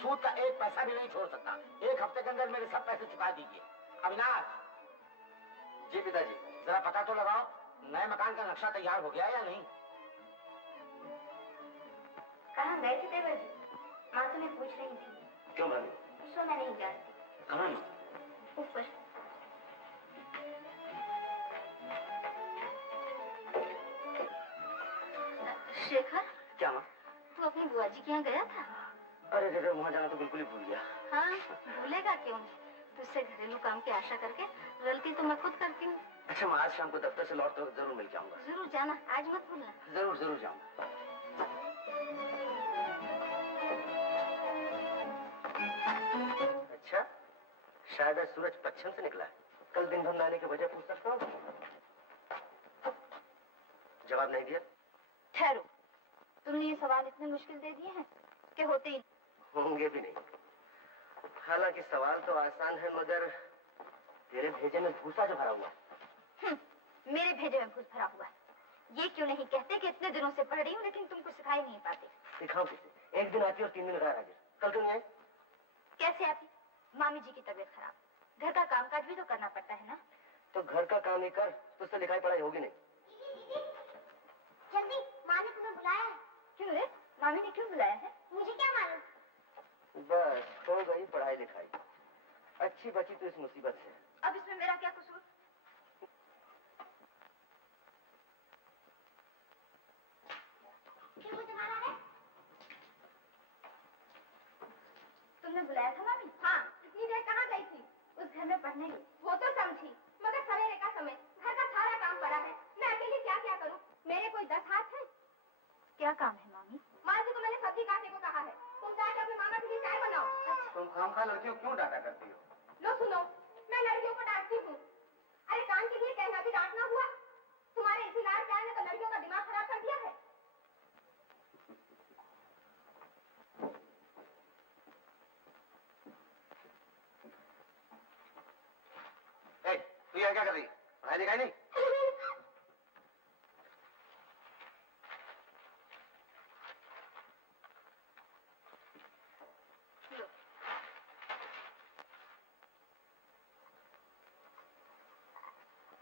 सूद का एक पैसा भी नहीं छोड़ सकता। 1 हफ्ते के अंदर मेरे सब पैसे चुका दीजिए। अविनाश। जी पिताजी। जरा पता तो लगाओ नए मकान का नक्शा तैयार हो गया या नहीं। कहाँ गए थे देवर जी? माँ तुम्हें पूछ रही थी। क्यों भाभी? उसको मैं नहीं जानती। कहाँ? ऊपर। शेखर। क्या माँ? तू अपनी बुआ जी के यहाँ गया था? अरे रे वहाँ जाना तो बिल्कुल ही भूल गया। हाँ भूलेगा क्यों? तुझसे घरेलू काम की आशा करके गलती तो मैं खुद करती हूँ। अच्छा मैं आज शाम को दफ्तर से लौट कर जरूर मिल के आऊंगा। जरूर जाना, आज मत भूलना। जरूर जरूर जाऊंगा। अच्छा शायद आज सूरज पश्चिम से निकला है। कल दिन भर नहाने की वजह पूछ सकता हूँ? जवाब नहीं दिया? ठहरो, तुमने ये सवाल इतने मुश्किल दे दिए हैं कि होते ही होंगे भी नहीं। हालांकि सवाल तो आसान है मगर तेरे भेजे में भूसा जो भरा हुआ है। मेरे भेजे में भूस भरा हुआ है। ये क्यों नहीं कहते कि इतने दिनों से पढ़ रही हूँ लेकिन तुम कुछ सिखा ही नहीं पाते। सिखाओ किसे? एक दिन आती और 3 दिन घर आ गई। कल क्यों नहीं आई? कैसे आती? मामी जी की तबीयत खराब, घर का कामकाज भी तो करना पड़ता है ना। तो घर का काम ही कर, तुझसे लिखाई पढ़ाई होगी नहीं। जल्दी, माँ ने तुम्हें बुलाया है। क्यों रे? मामी ने क्यों बुलाया है? मुझे क्या मालूम। बस हो गई पढ़ाई लिखाई। अच्छी बची तो इस मुसीबत से। अब इसमें मेरा क्या कसूर? क्यों मुझे मारा है? तुमने बुलाया था मामी? हाँ। इतनी देर कहाँ गई थी? उस घर में पढ़ने गई। वो तो समझी, मगर सवेरे का समय, घर का सारा काम पड़ा है। मैं अकेली क्या क्या करूँ? मेरे कोई 10 हाथ है। क्या काम है मामी? माँ जी को मैंने सब्जी काटने को कहा है। तुम जाके अपने मामा के लिए चाय बनाओ। अच्छा। तुम खामखा लड़कियों क्यों डांटा करती हो? लो सुनो, मैं लड़कियों को डांटती हूँ। अरे काम के लिए कहना भी डांटना हुआ? तुम्हारे इसी लाड़ प्यार ने तो लड़कियों का दिमाग खराब कर दिया है। तू यहाँ क्या कर रही? पढ़ाई लिखाई नहीं?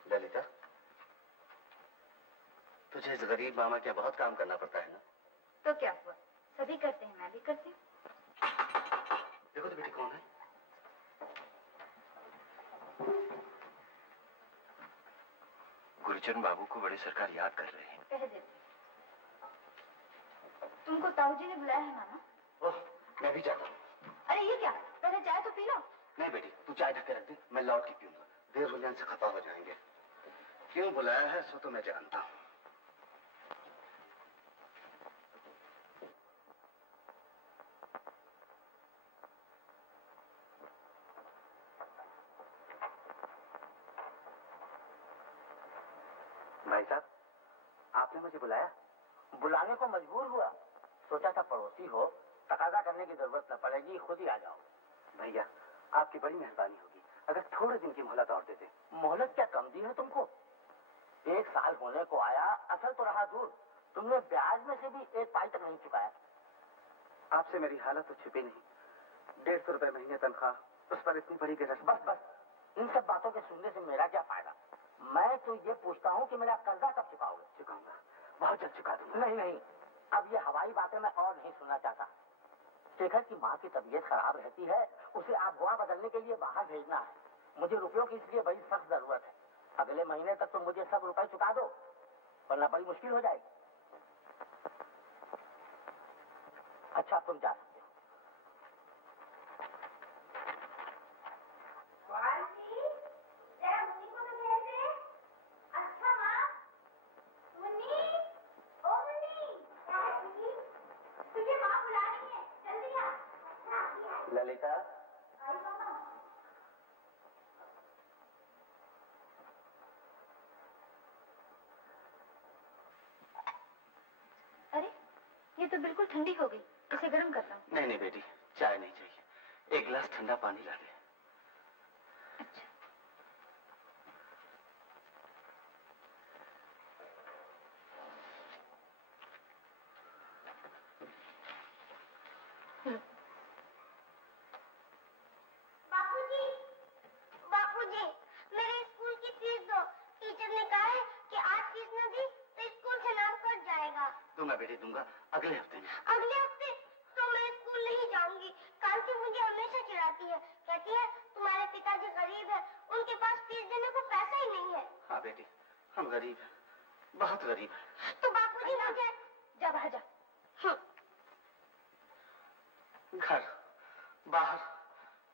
ललिता, तुझे इस गरीब मामा के बहुत काम करना पड़ता है ना? तो क्या हुआ? सभी करते हैं, मैं भी करती हूँ। देखो तो बेटी कौन है? गुरुचरण बाबू को बड़े सरकार याद कर रहे हैं। कह देती। तुमको ताऊजी ने बुलाया है मामा? ओह, मैं भी जाता हूँ। अरे ये क्या? पहले चाय तो पी लो। नहीं बेटी, तू चाय ढक के रख दे, मैं लौट के पीऊंगा। देर हो जाने से खपा हो जाएंगे। क्यों बुलाया है सो तो मैं जानता हूँ। भाई साहब, आपने मुझे बुलाया? बुलाने को मजबूर हुआ। सोचा था पड़ोसी हो, तकाजा करने की जरूरत न पड़ेगी, खुद ही आ जाओ। भैया, आपकी बड़ी मेहरबानी होगी अगर थोड़े दिन की मोहलत और दे दे। मोहलत क्या कम दी है तुमको? 1 साल होने को आया, असल तो रहा दूर। तुमने ब्याज में से भी 1 पाई तक नहीं चुकाया। आपसे मेरी हालत तो छुपी नहीं। 150 रुपए महीने तनख्वाह, उस पर इतनी बड़ी गिरफ्त। बस बस, इन सब बातों के सुनने से मेरा क्या फायदा? मैं तो ये पूछता हूँ कि मेरा कर्जा कब चुकाओगे? चुकाऊंगा, बहुत जल्द चुका दूंगा। नहीं नहीं, अब ये हवाई बातें मैं और नहीं सुनना चाहता। शेखर की माँ की तबीयत खराब रहती है, उसे आप गोवा बदलने के लिए बाहर भेजना है। मुझे रुपयों की इसलिए बड़ी सख्त जरूरत है। अगले महीने तक तो मुझे सब रुपए चुका दो, वरना बड़ी मुश्किल हो जाएगी। अच्छा, तुम जा सकते हो। अच्छा माँ, मुन्नी, ओ मुन्नी, तुझे माँ बुला रही है, जल्दी आ। ललिता, आई मामा। अरे, ये तो बिल्कुल ठंडी हो गई, इसे गर्म करता हूँ। नहीं नहीं बेटी, चाय नहीं चाहिए, 1 गिलास ठंडा पानी ला दे। अच्छा। है कि आज फीस न दी तो स्कूल से नाम कट जाएगा। दूंगा बेटे, दूंगा अगले हफ्ते में। अगले हफ्ते तो मैं स्कूल नहीं जाऊंगी। कांति मुझे हमेशा चिढ़ाती है, कहती है तुम्हारे पिताजी गरीब है, उनके पास फीस देने को पैसा ही नहीं है। हाँ बेटी, हम गरीब हैं, बहुत गरीब हैं। तो बापूजी मुझे जा बाहर जा। घर बाहर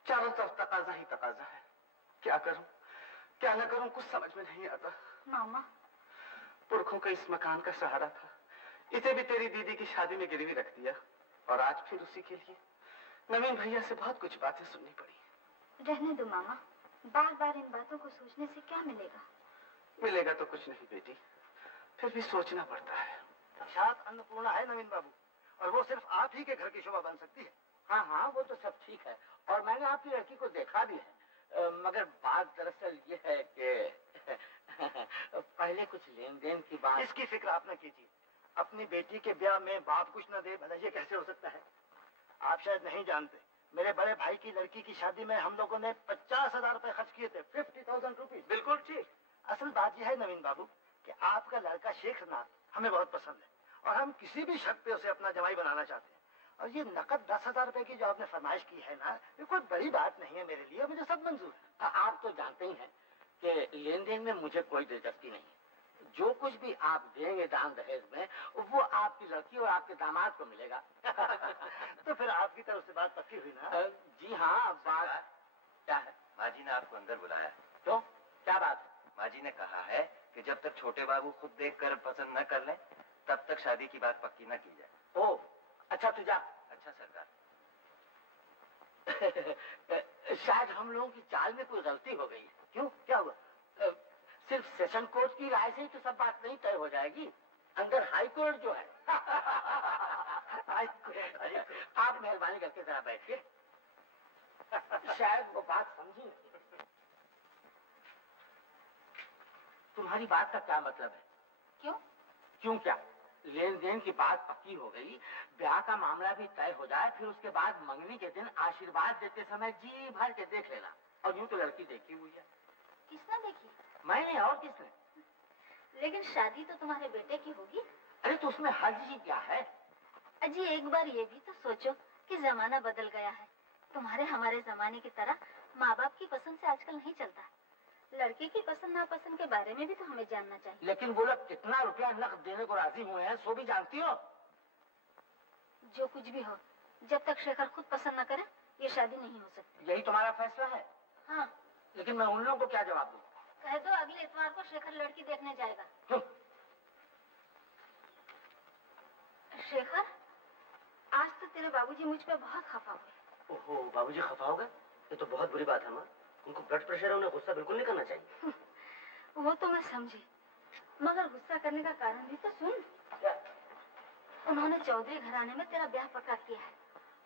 चारों तरफ तकाजा ही तकाजा है। क्या करूं क्या न करूं कुछ समझ में नहीं आता। मामा, पुरखों का इस मकान का सहारा था, इसे भी तेरी दीदी की शादी में गिरवी रख दिया और आज फिर उसी के लिए नवीन भैया से बहुत कुछ बातें सुननी पड़ी। रहने दो मामा, बार बार इन बातों को सोचने से क्या मिलेगा? मिलेगा तो कुछ नहीं बेटी, फिर भी सोचना पड़ता है। साक्षात अन्नपूर्णा है नवीन बाबू, और वो सिर्फ आप ही के घर की शोभा बन सकती है। हाँ हाँ, वो तो सब ठीक है, और मैंने आपकी लड़की को देखा भी है, मगर बात दरअसल ये है कि पहले कुछ लेन देन की बात। इसकी फिक्र आप न कीजिए। अपनी बेटी के ब्याह में बाप कुछ न दे, भला ये कैसे हो सकता है? आप शायद नहीं जानते, मेरे बड़े भाई की लड़की की शादी में हम लोगों ने 50,000 रुपए खर्च किए थे। 50,000 रुपीज। बिल्कुल ठीक। असल बात यह है नवीन बाबू कि आपका लड़का शेखनाथ हमें बहुत पसंद है, और हम किसी भी शर्त पे उसे अपना जमाई बनाना चाहते हैं। और ये नकद 10,000 रुपए की जो आपने फरमाइश की है ना, ये कोई बड़ी बात नहीं है मेरे लिए, मुझे सब मंजूर है। आप तो जानते ही हैं कि लेन देन में मुझे कोई दिलचस्पी नहीं है। जो कुछ भी आप देंगे दान दहेज में, वो आपकी लड़की और आपके दामाद को मिलेगा। तो फिर आपकी तरफ से बात पक्की हुई ना? जी हाँ। बात क्या है? माँ जी ने आपको अंदर बुलाया। क्यों, क्या बात है? माँ जी ने कहा है कि जब तक छोटे बाबू खुद देखकर पसंद न कर लें, तब तक शादी की बात पक्की न की जाए। ओह, अच्छा तू जा। अच्छा सरदार। शायद हम लोगों की चाल में कोई गलती हो गई है। क्यों, क्या हुआ? सिर्फ सेशन कोर्ट की राय से ही तो सब बात नहीं तय हो जाएगी, अंदर हाई कोर्ट जो है। आप मेहरबानी करके जरा बैठिए। शायद वो बात समझी नहीं। तुम्हारी बात का क्या मतलब है? क्यों? क्यों क्या? लेन देन की बात पक्की हो गई, ब्याह का मामला भी तय हो जाए, फिर उसके बाद मंगनी के दिन आशीर्वाद देते समय जी भर के देख लेना। और यूं तो लड़की देखी हुई है। किसने देखी? मैंने, और किसने? लेकिन शादी तो तुम्हारे बेटे की होगी। अरे तो उसमें हर्ज ही क्या है? अजी एक बार ये भी तो सोचो कि जमाना बदल गया है। तुम्हारे हमारे जमाने की तरह माँ बाप की पसंद से आजकल नहीं चलता। लड़के की पसंद नापसंद के बारे में भी तो हमें जानना चाहिए। लेकिन वो लोग कितना रुपया नकद देने को राजी हुए हैं, सो भी जानती हो? जो कुछ भी हो, जब तक शेखर खुद पसंद न करे, ये शादी नहीं हो सकती। यही तुम्हारा फैसला है? हाँ। लेकिन मैं उन लोगों को क्या जवाब दूं? कह दो अगले इतवार को शेखर लड़की देखने जाएगा। क्यों? शेखर, आज तो तेरे बाबूजी मुझ पे बहुत खफा हुए। ओहो, बाबूजी खफा हो गए? ये तो बहुत बुरी बात है माँ। उनको ब्लड प्रेशर है, उन्हें गुस्सा बिल्कुल नहीं करना चाहिए। वो तो मैं समझी, मगर गुस्सा करने का कारण भी तो सुन। क्या? उन्होंने चौधरी घराने में तेरा ब्याह पक्का किया है,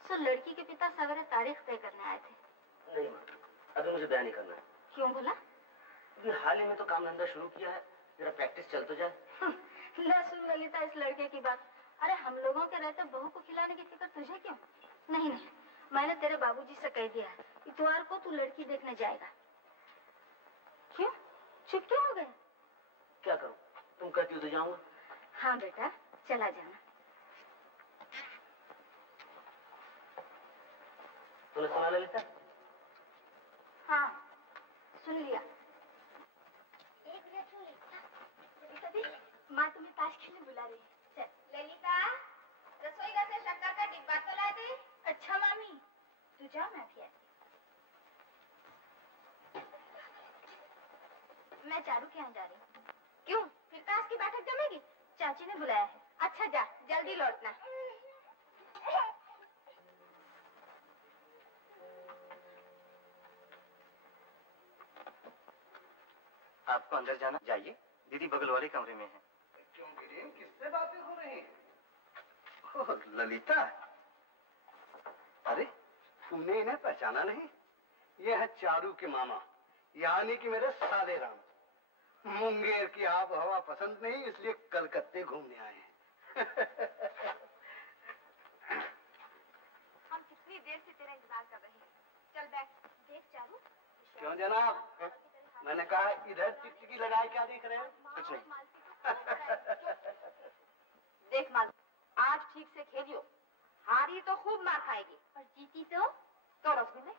सो लड़की के पिता सवेरे तारीख तय करने आए थे। नहीं माँ, अभी मुझे ब्याह नहीं करना है। क्यों बोला? अभी हाल ही में तो काम धंधा शुरू किया है, जरा प्रैक्टिस चल तो जाए। ले सुन ललिता इस लड़के की बात। अरे हम लोगों के रहते बहू को खिलाने की फिक्र तुझे क्यों? नहीं नहीं, मैंने तेरे बाबूजी से कह दिया है, इतवार को तू लड़की देखने जाएगा। क्यों, चुप क्यों हो गए? क्या करूं, तुम कहती हो तो जाऊंगा। हाँ बेटा, चला जाना। तूने सुना ललिता? हाँ, सुन लिया। एक मिनट सुन ललिता, माँ तुम्हें ताश खेलने बुला रही है। चल। ललिता, रसोई घर से शक्कर का डिब्बा तो ला दे। अच्छा मामी, तू जा, मैं भी आती। मैं चारू के यहाँ जा रही हूँ। क्यों, फिर ताश की बैठक जमेगी? चाची ने बुलाया है। अच्छा जा, जल्दी लौटना। आपको अंदर जाना? जाइए, दीदी बगल वाले कमरे में है। क्यों गिरीन, किससे बातें हो रही हैं? ओह, ललिता, अरे तूने इन्हें पहचाना नहीं? ये है चारू के मामा, यानी कि मेरे साले राम। मुंगेर की आब हवा पसंद नहीं, इसलिए कलकत्ते घूमने आए हैं। हम कितनी देर से तेरा इंतजार कर रहे हैं। चल बैठ, देख चारू। क्यों जनाब, मैंने कहा इधर टिकटिकी लगाए क्या देख रहे हो? कुछ नहीं। देख माल, आज ठीक से खेलियो, हारी तो खूब मार खाएगी और जीती तो रसगुल्ले।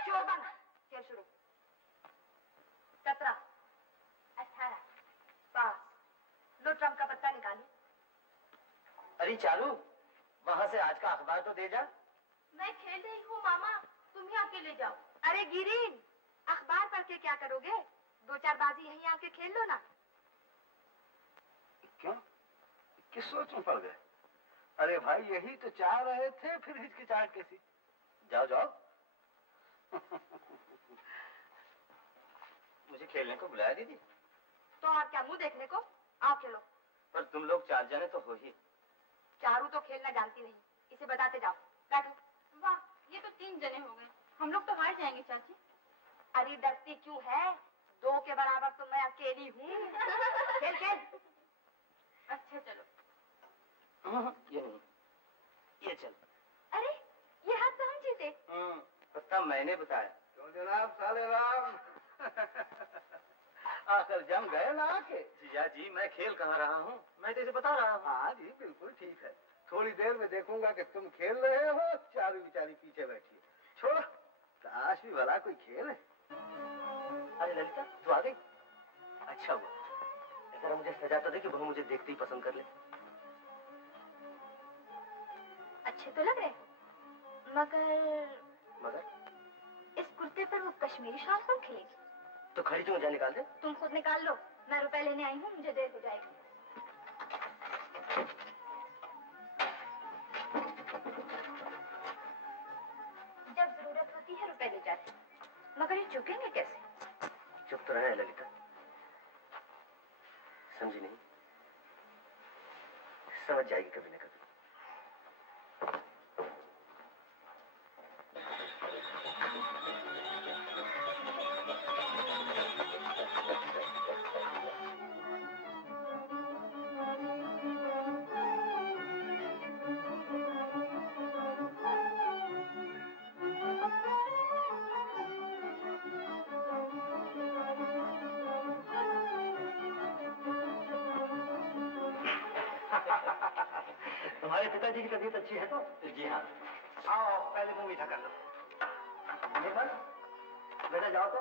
चोर बन, खेल शुरू। 17, 18, पास। लो ट्रम्प का पत्ता निकालिए। अरे चारू, वहाँ से आज का अखबार तो दे जा। मैं खेल रही हूँ मामा, तुम ही आके ले जाओ। अरे गिरीन, अखबार पढ़ के क्या करोगे? 2-4 बाजी यहीं आके खेल लो ना। क्यों? किस सोच में पड़ गए? अरे भाई यही तो चाह रहे थे, फिर हिचकिचाहट कैसी? जाओ जाओ। मुझे खेलने को बुलाया दीदी? तो और क्या मुंह देखने को? आओ खेलो। पर तुम लोग 4 जने तो हो ही। चारू तो खेलना जानती नहीं, इसे बताते जाओ। बैठो। वाह, ये तो 3 जने हो गए। हम लोग तो हार जाएंगे चाची। अरे डरती क्यों है? 2 के बराबर तो मैं अकेली हूँ। खेल खेल। अच्छा चलो। ये नहीं, ये चल। अरे ये हाथ तो हम जीते। पत्ता मैंने बताया। क्यों जनाब साले राम? आखिर जम गए ना आके। जिया जी, मैं खेल कहाँ रहा हूँ, मैं तो इसे बता रहा हूँ। हाँ जी बिल्कुल ठीक है। थोड़ी देर में देखूंगा कि तुम खेल रहे हो, चारू बेचारी पीछे बैठी है। छोड़ो, काश भी भला कोई खेल है। अरे ललिता, तू आ गई? अच्छा हुआ, अगर मुझे सजा तो दे कि बहू मुझे देखते ही पसंद कर ले। अच्छे तो लग रहे, मगर इस कुर्ते पर वो कश्मीरी शॉल कौन खिलेगी? तो खड़ी क्यों, जा निकाल दे। तुम खुद निकाल लो, मैं रुपए लेने आई हूँ, मुझे देर हो जाएगी। जब जरूरत होती है रुपए ले जाते, मगर ये चुकेंगे कैसे? चुप तो रहे ललिता, समझी नहीं? समझ जाएगी कभी ना कभी। तुम्हारे पिताजी की तबीयत अच्छी है तो? जी हाँ। आओ पहले मुंह मीठा कर लो। निर्मल, बेटा जाओ तो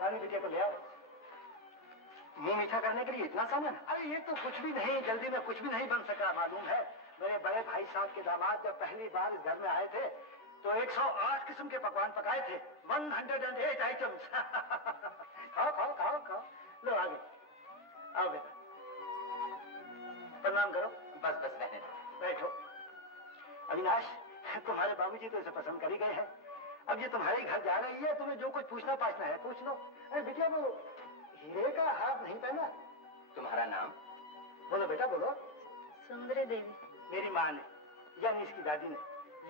रानी बिटिया को ले आओ। मुंह मीठा करने के लिए इतना सामान? अरे ये तो कुछ भी नहीं, जल्दी में कुछ भी नहीं बन सका। मालूम है, मेरे बड़े भाई साहब के दामाद जब पहली बार इस घर में आए थे तो 108 किस्म के पकवान पकाए थे। 108 आइटम्स। खाओ खाओ खाओ खाओ। लो आगे आओ बेटा, प्रणाम करो। बस बस रहने दो। बैठो। अविनाश, तुम्हारे बाबूजी तो इसे पसंद कर ही गए हैं। अब ये तुम्हारे घर जा रही है, तुम्हें जो कुछ पूछना पाछना है पूछ लो। अरे बिटिया, वो हीरे का हार नहीं पहना? तुम्हारा नाम? बोलो बेटा बोलो। सुंदरी देवी। मेरी माँ ने, यानी इसकी दादी ने,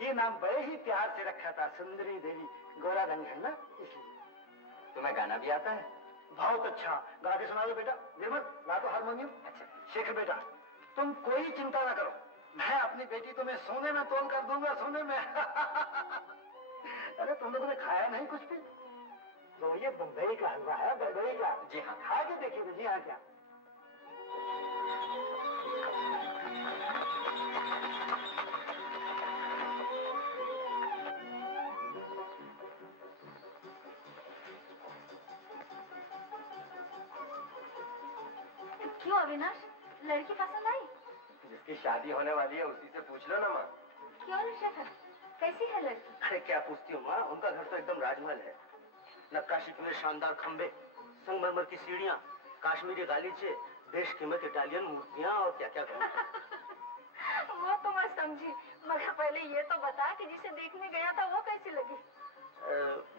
ये नाम बड़े ही प्यार से रखा था, सुंदरी देवी। गोरा रंग है ना, इसलिए। तुम्हें गाना भी आता है? बहुत अच्छा, गा के सुना दो बेटा। निर्मल, ला दो हारमोनियम। अच्छा। शेखर बेटा, तुम कोई चिंता ना करो, मैं अपनी बेटी तुम्हें सोने में तोल कर दूंगा, सोने में। अरे तुम लोगों ने खाया नहीं कुछ भी? तो ये बम्बई का हलवा है, बम्बई का। जी हाँ। खा के देखिए। जी हाँ, क्या क्यों अविनाश, लड़की पसंद आई? जिसकी शादी होने वाली है उसी से पूछ लो ना माँ। क्यों शेखर, कैसी है लड़की? अरे क्या पूछती हूँ माँ, उनका घर तो एकदम राजमहल है। नक्काशी पूरे शानदार खंबे, संगमरमर की सीढ़ियाँ, कश्मीरी गालीचे, बेशकीमत इटालियन मूर्तियाँ और क्या क्या कहूँ। वो तो मैं समझी, मगर पहले ये तो बता कि जिसे देखने गया था वो कैसी लगी?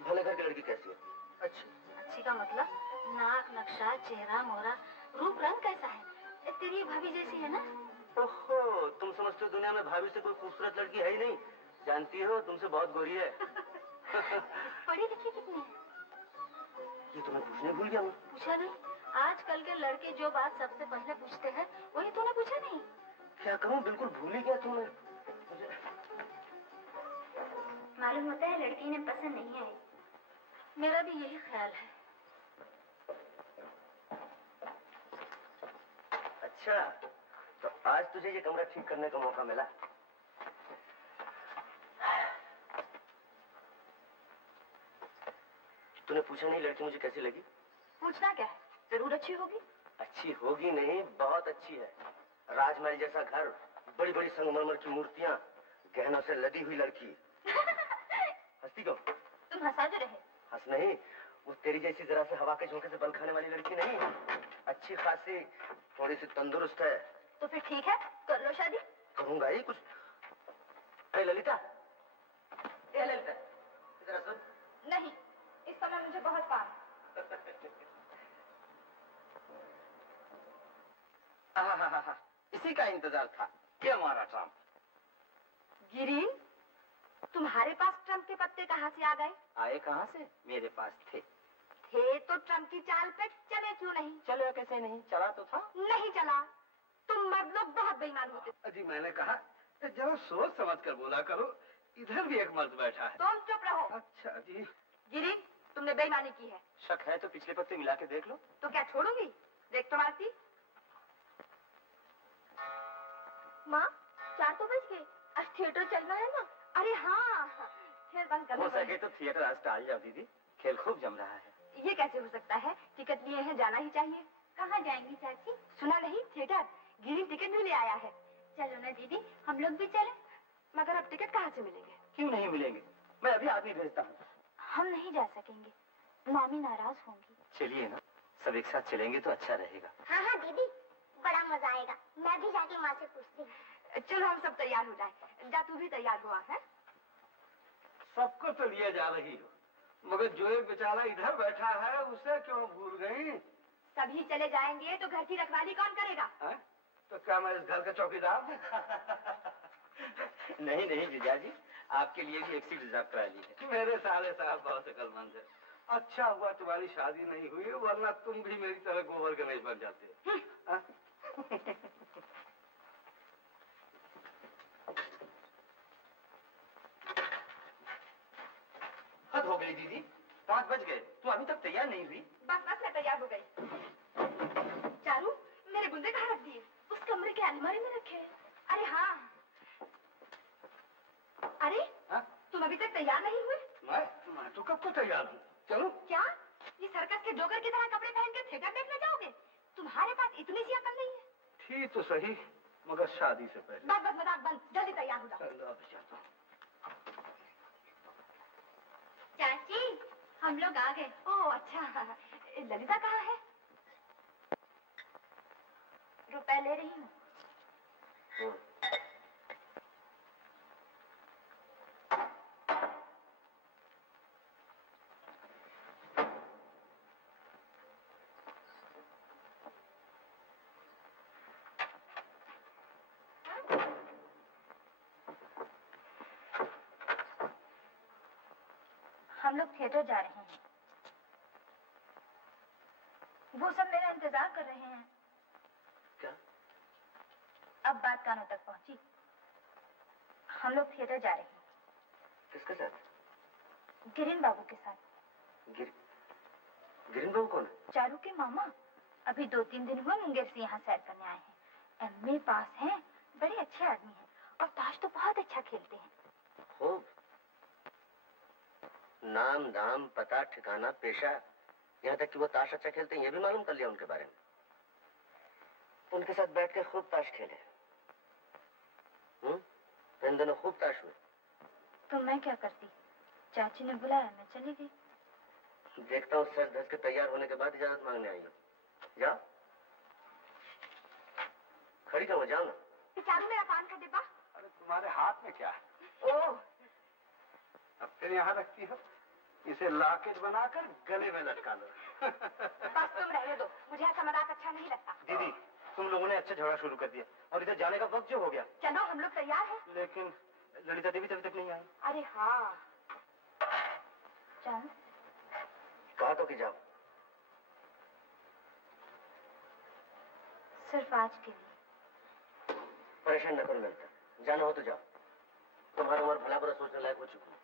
भले घर की लड़की कैसी है? अच्छी। अच्छी का मतलब? नाक, नक्शा, चेहरा, मोहरा, रूप रंग कैसा है? तेरी भाभी जैसी है ना? ओहो, तुम समझते हो दुनिया में भाभी से कोई खूबसूरत लड़की है ही नहीं। जानती हो, तुमसे बहुत गोरी है। पढ़ी लिखी कितनी है? ये तुम्हें पूछने भूल गया मैं। पूछा नहीं? आजकल के लड़के जो बात सबसे पहले पूछते हैं वही तूने पूछा नहीं? क्या करूं, बिल्कुल भूल ही गया तुम्हें। मालूम होता है लड़की ने पसंद नहीं आई। मेरा भी यही ख्याल है। अच्छा, तो आज तुझे ये कमरा ठीक करने का मौका मिला। तूने पूछा नहीं लड़की मुझे कैसी लगी? पूछना क्या है, जरूर अच्छी होगी। अच्छी होगी नहीं, बहुत अच्छी है। राजमहल जैसा घर, बड़ी बड़ी संगमरमर की मूर्तियां, गहनों से लदी हुई लड़की। हंसती क्यों? तुम हंसा जो रहे। हंस नहीं, वो तेरी जैसी जरा से हवा के झोंके से बल खाने वाली लड़की नहीं, अच्छी खासी, थोड़ी सी तंदुरुस्त है। तो फिर ठीक है, कर लो शादी। करूंगा ही कुछ। अरे ललिता, ए ललिता, जरा सुन। नहीं, इस समय मुझे बहुत काम है। इसी का इंतजार था। ये हमारा ट्रम्प। गिरीन, तुम्हारे पास ट्रम्प के पत्ते कहाँ से आ गए? आए कहाँ से? मेरे पास थे। थे तो ट्रम्प की चाल पे चले क्यों नहीं? चलो कैसे नहीं? चला तो था। नहीं चला। तुम मर्द लोग बहुत बेईमान होते हो। जी मैंने कहा जरा सोच समझ कर बोला करो, इधर भी एक मर्द बैठा है। तुम चुप रहो। अच्छा जी। गिरीन, तुमने बेईमानी की है। शक है तो पिछले पत्ते मिला के देख लो। तो क्या छोड़ूंगी? देख तो मारती। माँ, 4 तो बज गए, आज थिएटर चलना है ना। अरे हाँ, खेल बंद करना। हो सके तो थिएटर आज टाल जाओ दीदी, खेल खूब जम रहा है। ये कैसे हो सकता है? टिकट लिए हैं, जाना ही चाहिए। कहाँ जाएंगी चाची? सुना नहीं, थिएटर। गिरीन टिकट भी ले आया है। चलो ना दीदी, हम लोग भी चलें। मगर अब टिकट कहाँ से मिलेंगे? क्यों नहीं मिलेंगे? मैं अभी आदमी भेजता हूँ। हम नहीं जा सकेंगे, मामी नाराज होंगी। चलिए ना, सब एक साथ चलेंगे तो अच्छा रहेगा। हाँ हाँ दीदी, बड़ा मजा आएगा। मैं भी जाके माँ से पूछती हूँ। चलो हम सब तैयार हो जाए। जा तू भी तैयार हुआ है? सबको तो लिए जा रही हो, मगर जो एक बेचारा इधर बैठा है उसे क्यों भूल गई? सभी चले जाएंगे तो घर की रखवाली कौन करेगा? है? तो क्या मैं इस घर का चौकीदार हूँ? नहीं नहीं जीजा जी, आपके लिए भी एक सीट रिजर्व करा ली है। मेरे साले साहब बहुत अकलमंद है। अच्छा हुआ तुम्हारी शादी नहीं हुई, वरना तुम भी मेरी तरह गोबर गणेश बन जाते। हद हो गई दीदी, 5 बज गए, तू अभी तक तैयार नहीं हुई। बस बस मैं तैयार हो गई। चारू, मेरे बुंदे कहाँ रख दिए? उस कमरे के अलमारी में रखे हैं। अरे हाँ। अरे हाँ? तुम अभी तक तैयार नहीं हुए? मैं तो कब को तैयार हूँ। चलो। क्या? ये सर्कस के जोकर की तरह कपड़े पहन के थिएटर देखने जाओगे? तुम्हारे पास इतनी सी अकल नहीं है? ठीक तो सही, मगर शादी से पहले। बस बस मजाक बंद, जल्दी तैयार हो जाओ। चलो अब जाता हूँ। चाची, हम लोग आ गए। ओह अच्छा, ललिता कहाँ है? रुपए ले रही हूँ। हम लोग थिएटर जा रहे हैं। वो सब मेरा इंतजार कर रहे हैं। क्या? अब बात कानों तक पहुंची। हम लोग थिएटर जा रहे हैं। किसके साथ? गिरीन बाबू के साथ। गिरीन बाबू कौन है? चारू के मामा। अभी 2-3 दिन हुए मुंगेर से यहाँ सैर करने आए हैं। एमए पास हैं, बड़े अच्छे आदमी हैं और ताश तो बहुत अच्छा खेलते हैं। खूब। नाम दाम पता ठिकाना पेशा, यहाँ तक कि वो ताश अच्छा खेलते हैं ये भी मालूम कर लिया उनके बारे में। उनके साथ बैठ के खूब ताश खेले। इन दोनों खूब ताश हुए। तो मैं क्या करती? चाची ने बुलाया, मैं चली गई। देखता हूँ सर धस के तैयार होने के बाद इजाजत मांगने आई हो। जाओ। खड़ी करो, जाओ ना। चारू, मेरा पान का डिब्बा। अरे तुम्हारे हाथ में क्या है? ओह, अब फिर यहाँ रखती हो? इसे लॉकेट बनाकर गले में लटका लो। बस तुम रहने दो, मुझे ऐसा मजाक अच्छा नहीं लगता। दीदी, तुम लोगों ने अच्छा झगड़ा शुरू कर दिया और इधर जाने का वक्त जो हो गया। चलो हम लोग तैयार हैं। लेकिन ललिता देवी अभी तक नहीं आई। अरे हाँ। चल। कहा तो कि जाओ। सिर्फ आज के लिए। परेशान न करो ललिता, जाना हो तो जाओ। तुम्हारा उम्र भला बुरा सोचने लायक हो चुकी है।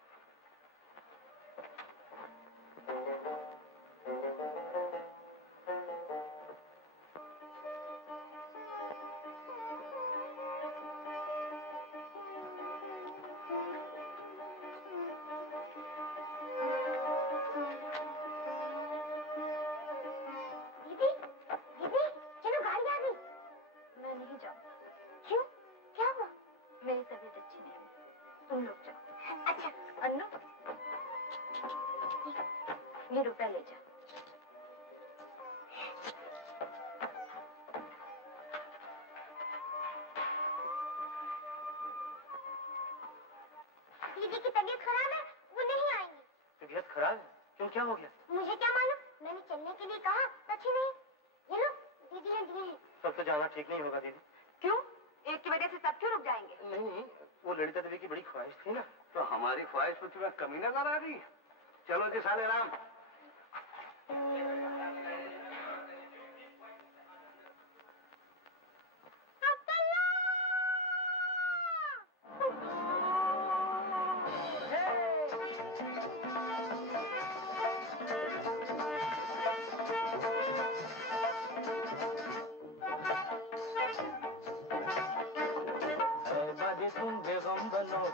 मेरी तबीयत अच्छी नहीं है, तुम लोग जाओ। अच्छा अन्नू, ये रुपया ले जा। दीदी की तबीयत खराब है, वो नहीं आएंगी। तबीयत खराब है? क्यों, क्या हो गया? मुझे क्या मालूम, मैंने चलने के लिए कहा, अच्छी नहीं। ये लो, दीदी ने दिए हैं। तब तो जाना ठीक नहीं होगा दीदी। क्यों? एक की वजह से सब क्यों रुक जाएंगे? नहीं, वो ललिता देवी की बड़ी ख्वाहिश थी ना। तो हमारी ख्वाहिश पर तुम्हें कमी नजर आ रही? चलो जी साले राम।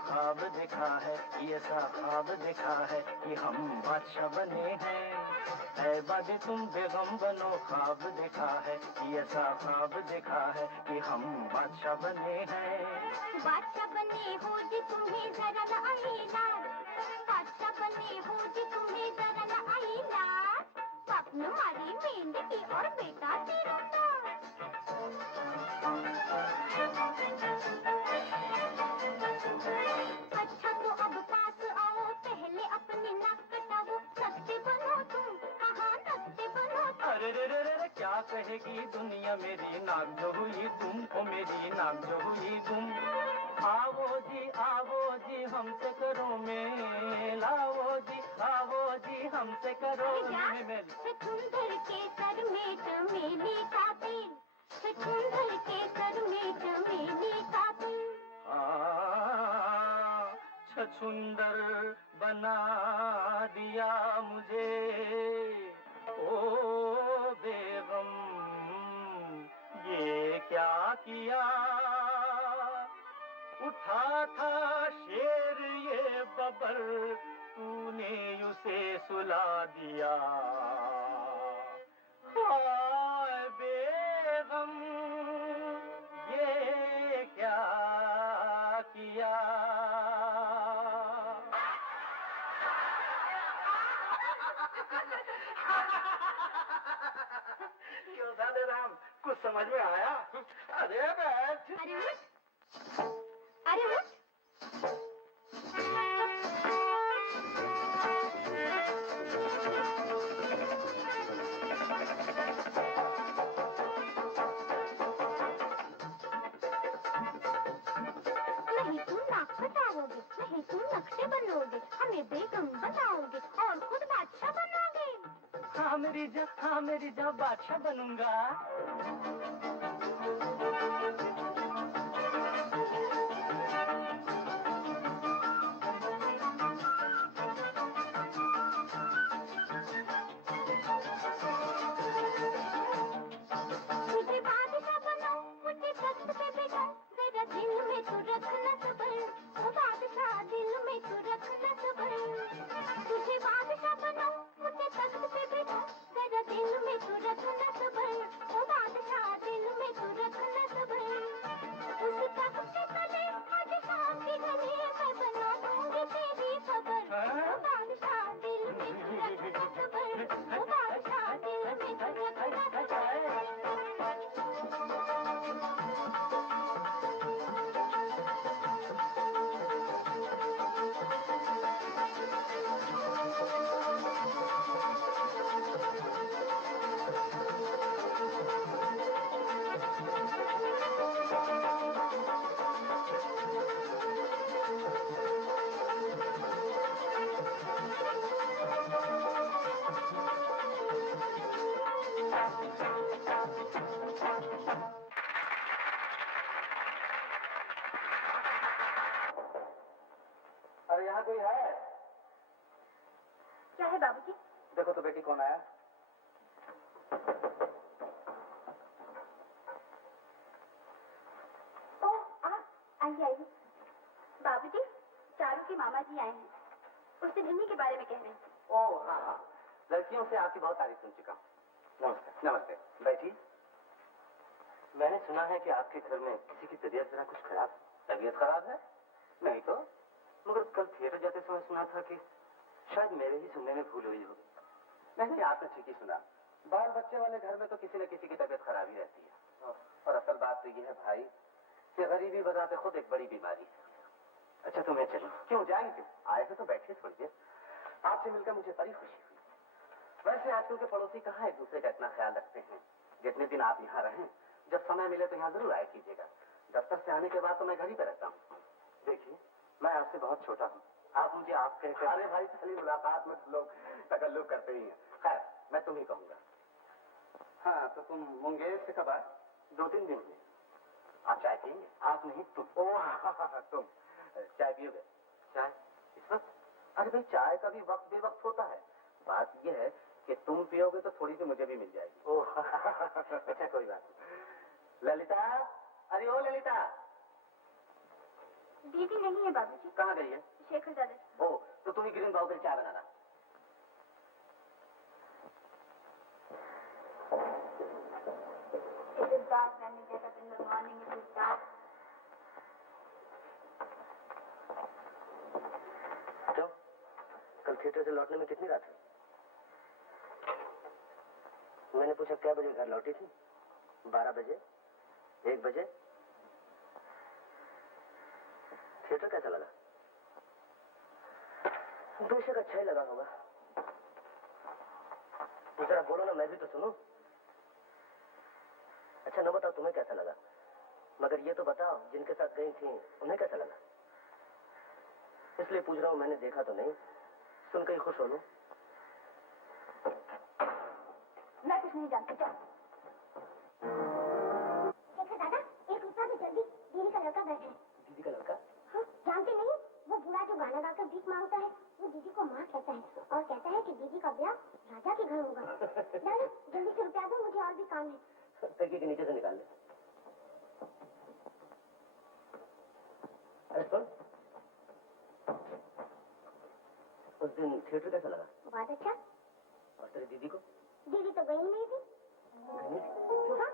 ख्वाब देखा है, ये सा ख्वाब देखा है कि हम बादशाह बने हैं। ऐ बादे तुम बेगम बनो, ख्वाब देखा है, ये सा ख्वाब देखा है कि हम बादशाह बने हैं। बादशाह बने हो जी तुम्हें जरा न आई लाज, बादशाह बने हो जी तुम्हें जरा न आई लाज, स्वप्न मारी मेंढकी और बेटा तीरंदाज। अच्छा तो अब पास आओ, पहले अपनी नाक कटाओ, नकते बनो तुम, हाँ नकते बनो तुम। अरे रे रे रे, क्या कहेगी दुनिया मेरी नाक जो हुई तुम, ओ मेरी नाक जो हुई तुम। आओ जी हमसे करो मेल, आओ जी हमसे करो मेल। छछूंदर के सर में चमेली का तेल, छछूंदर के सर में चमेली का तेल। छछूंदर बना दिया मुझे ओ बेगम, ये क्या किया। उठा था शेर ये बबर, तूने उसे सुला दिया। हाय बेगम, ये क्या किया। क्यों साले राम, कुछ समझ में आया? अरे बैठ। अरे उठ, अरे उठ। नहीं तुम नाक कटाओगे, नहीं तुम नक्शे बनोगे, हमें बेगम बनाओगे और खुद बादशाह बनोगे। हाँ मेरी जान बादशाह बनूंगा। मुझे बादशाह बनाओ, मुझे तख्त पे बिठाओ, जरा दिल में तू रखना सबर, ओ बादशाह दिल में तू रखना सबर। तुझे बादशाह बनाओ, मुझे तख्त पे बिठाओ, जरा दिल में तू रखना सबर, ओ बादशाह दिल में तू रखना सबर। उस तख्त के तले आज शाम की गली मैं बना दूंगी तेरी खबर, ओ बादशाह दिल में तू रखना सबर, ओ बादशाह दिल में तू रखना सबर। अरे यहाँ कोई है? क्या है बाबूजी? देखो तो बेटी कौन आया। ओह आइए। बाबूजी, चारू के मामा जी आए हैं, उससे भिन्नी के बारे में कह रहे हैं। ओह हाँ, लड़कियों से आपकी बहुत तारीफ सुन चुका हूँ। नमस्ते। नमस्ते, बैठिए। मैंने सुना है कि आपके घर में किसी की तबीयत जरा कुछ खराब। तबीयत खराब है? नहीं तो। मगर कल थिएटर जाते समय सुना था कि शायद मेरे ही सुनने में भूल हुई हो। नहीं, आपने ठीक ही सुना। बाल बच्चे वाले घर में तो किसी न किसी की तबीयत खराब ही रहती है। और असल बात तो ये है भाई कि गरीबी बजाते खुद एक बड़ी बीमारी है। अच्छा तो मैं चलूं? क्यों जाएंगे? आए थे तो बैठिए थोड़ी देर। आपसे मिलकर मुझे बड़ी खुशी हुई। वैसे आजकल के पड़ोसी कहाँ एक दूसरे का इतना ख्याल रखते हैं। जितने दिन आप यहाँ रहें, जब समय मिले तो यहाँ जरूर आया कीजिएगा। दफ्तर से आने के बाद तो मैं घर ही पे रहता हूँ। देखिए, मैं आपसे बहुत छोटा हूँ, आप मुझे आप कहकर। अरे भाई, पहली मुलाकात में लोग तकल्लुफ करते ही हैं। खैर, मैं तुम ही कहूँगा। हाँ, तो तुम मुंगेर से कब आए? 2-3 दिन में। आप चाय पियेंगे? आप नहीं, तुम। तुम चाय पियोगे? चाय इस वक्त? अरे भाई, चाय का भी वक्त बेवक्त होता है। बात यह है कि तुम पियोगे तो थोड़ी सी मुझे भी मिल जाएगी। ओह अच्छा, कोई बात नहीं। ललिता, अरे ओ ललिता। दीदी नहीं है बाबूजी। कहाँ गई है? शेखर दादा। ओ, तो तुम ही गिरिन भाव कर चाय बनाना। It is dark when we get up in the morning. It is dark. क्यों? कल थिएटर से लौटने में कितनी रात हुई? मैंने पूछा क्या बजे घर लौटी थी? 12 बजे? 1 बजे? थिएटर कैसा लगा? बेशक अच्छा ही लगा होगा। जरा बोलो ना, मैं भी तो सुनूं। अच्छा न बताओ तुम्हें कैसा लगा, मगर ये तो बताओ जिनके साथ गई थी उन्हें कैसा लगा। इसलिए पूछ रहा हूं, मैंने देखा तो नहीं, सुनकर ही खुश हो लूं। मैं कुछ नहीं जानती। जाओ। देखो दादा, एक रुपया भी जल्दी। दीदी का लड़का बैठा है। दीदी का लड़का? हाँ, जानते नहीं? वो बूढ़ा जो गाना गाकर भीख मांगता है, वो दीदी को माँ कहता है और कहता है कि दीदी का ब्याह राजा के घर होगा। दादा, जल्दी से रुपया दो, मुझे और भी काम है। तकिए के नीचे से निकाल ले। अरे सुन, उस दिन थिएटर कैसा लगा? बहुत अच्छा। और तेरी दीदी को? दीदी तो गई नहीं थी। हाँ,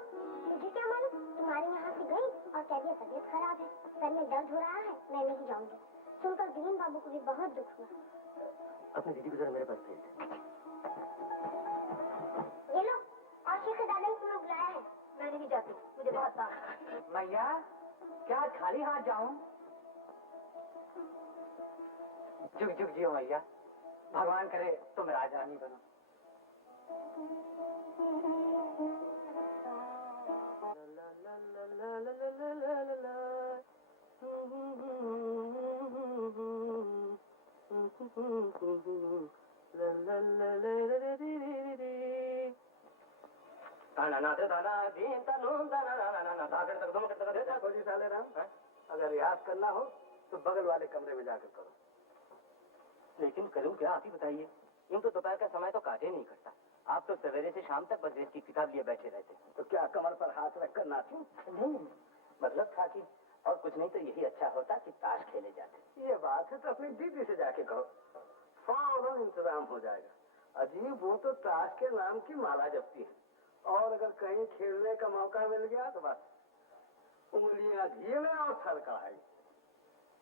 मुझे क्या मालूम, तुम्हारे यहाँ से गई और कह दिया तबीयत खराब है, सर में दर्द हो रहा है, मैं नहीं जाऊंगी। सुनकर गिरीन बाबू को भी बहुत दुख हुआ। अपनी दीदी को जरा मेरे पास भेज दे। ये लो, और शेखर दादा ने तुम्हें बुलाया है। मैं नहीं जाती, मुझे बहुत काम है। मैया, क्या खाली हाथ जाऊं? जुग जुग जियो मैया, भगवान करे तुम राजरानी बनो। अगर याद करना हो तो बगल वाले कमरे में जाकर करो। लेकिन करूं क्या, आप ही बताइए। यूं तो दोपहर का समय तो काटे नहीं करता। आप तो सवेरे से शाम तक बस की किताब लिए बैठे रहते। तो क्या कमर पर हाथ रखकर नाचूं? नहीं, मतलब था कि और कुछ नहीं तो यही अच्छा होता कि ताश खेले जाते। ये बात है तो अपनी दीदी से जाके कहो, फौरन इंतजाम हो जाएगा। अजीब, वो तो ताश के नाम की माला जपती है, और अगर कहीं खेलने का मौका मिल गया तो बस उंगलियां घी में और सर कढ़ाई।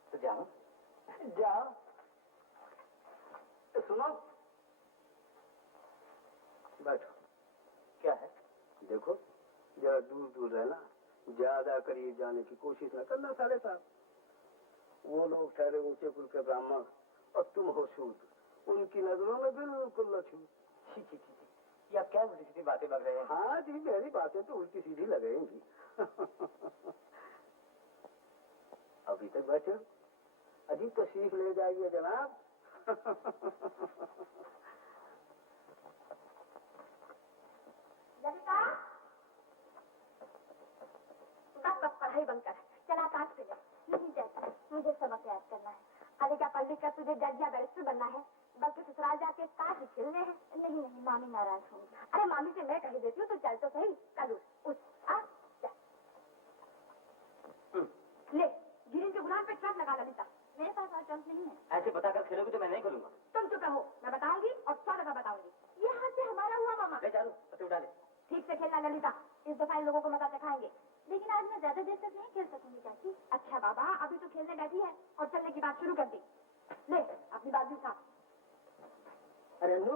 तो जाओ। जाओ। तो सुनो, बैठो। क्या है? देखो, जरा दूर दूर रहना, ज्यादा करीब जाने की कोशिश न करना। साले साहब, वो लोग ठहरे ऊंचे कुल के ब्राह्मण और तुम हो शूद्र, उनकी नजरों में बिल्कुल न छू। छी छी छी, ये आप क्या उल्टी सीधी बातें बक रहे हैं? हाँ जी, मेरी बातें तो उल्टी सीधी लगेंगी। अभी तक बैठे, अभी तो सीख ले जाइए जनाब। ललिता, बस पढ़ाई बंद कर, चला काट से ले। नहीं जाती, मुझे सबक याद करना है। अरे क्या पढ़ लिख कर तुझे जज या बैरिस्टर बनना है, बल्कि ससुराल जाके काट खेलने हैं। नहीं नहीं, मामी नाराज होंगी। अरे मामी से मैं कह देती हूँ, तो चल तो सही। कल उठ आ जा। ले, गिरिन के गुलाम पे ट्रंप लगा ललिता। मेरे पास और ट्रंप नहीं है। ऐसे बताकर खेलोगे तो मैं नहीं करूंगा। तुम चुप रहो, मैं बताऊंगी और 100 दफा बताऊंगी। ये हाथ से हमारा हुआ मामा। ले चालू, पति उठा ले। ठीक से खेलना ललिता, इस दफा इन लोगों को मजा सिखाएंगे। मैं ज्यादा देर तक नहीं खेल सकूंगी चाची। अच्छा बाबा, अभी तो खेलने बैठी है और चलने की बात शुरू कर दी। ले अपनी बात भी उठा। अरे अनु,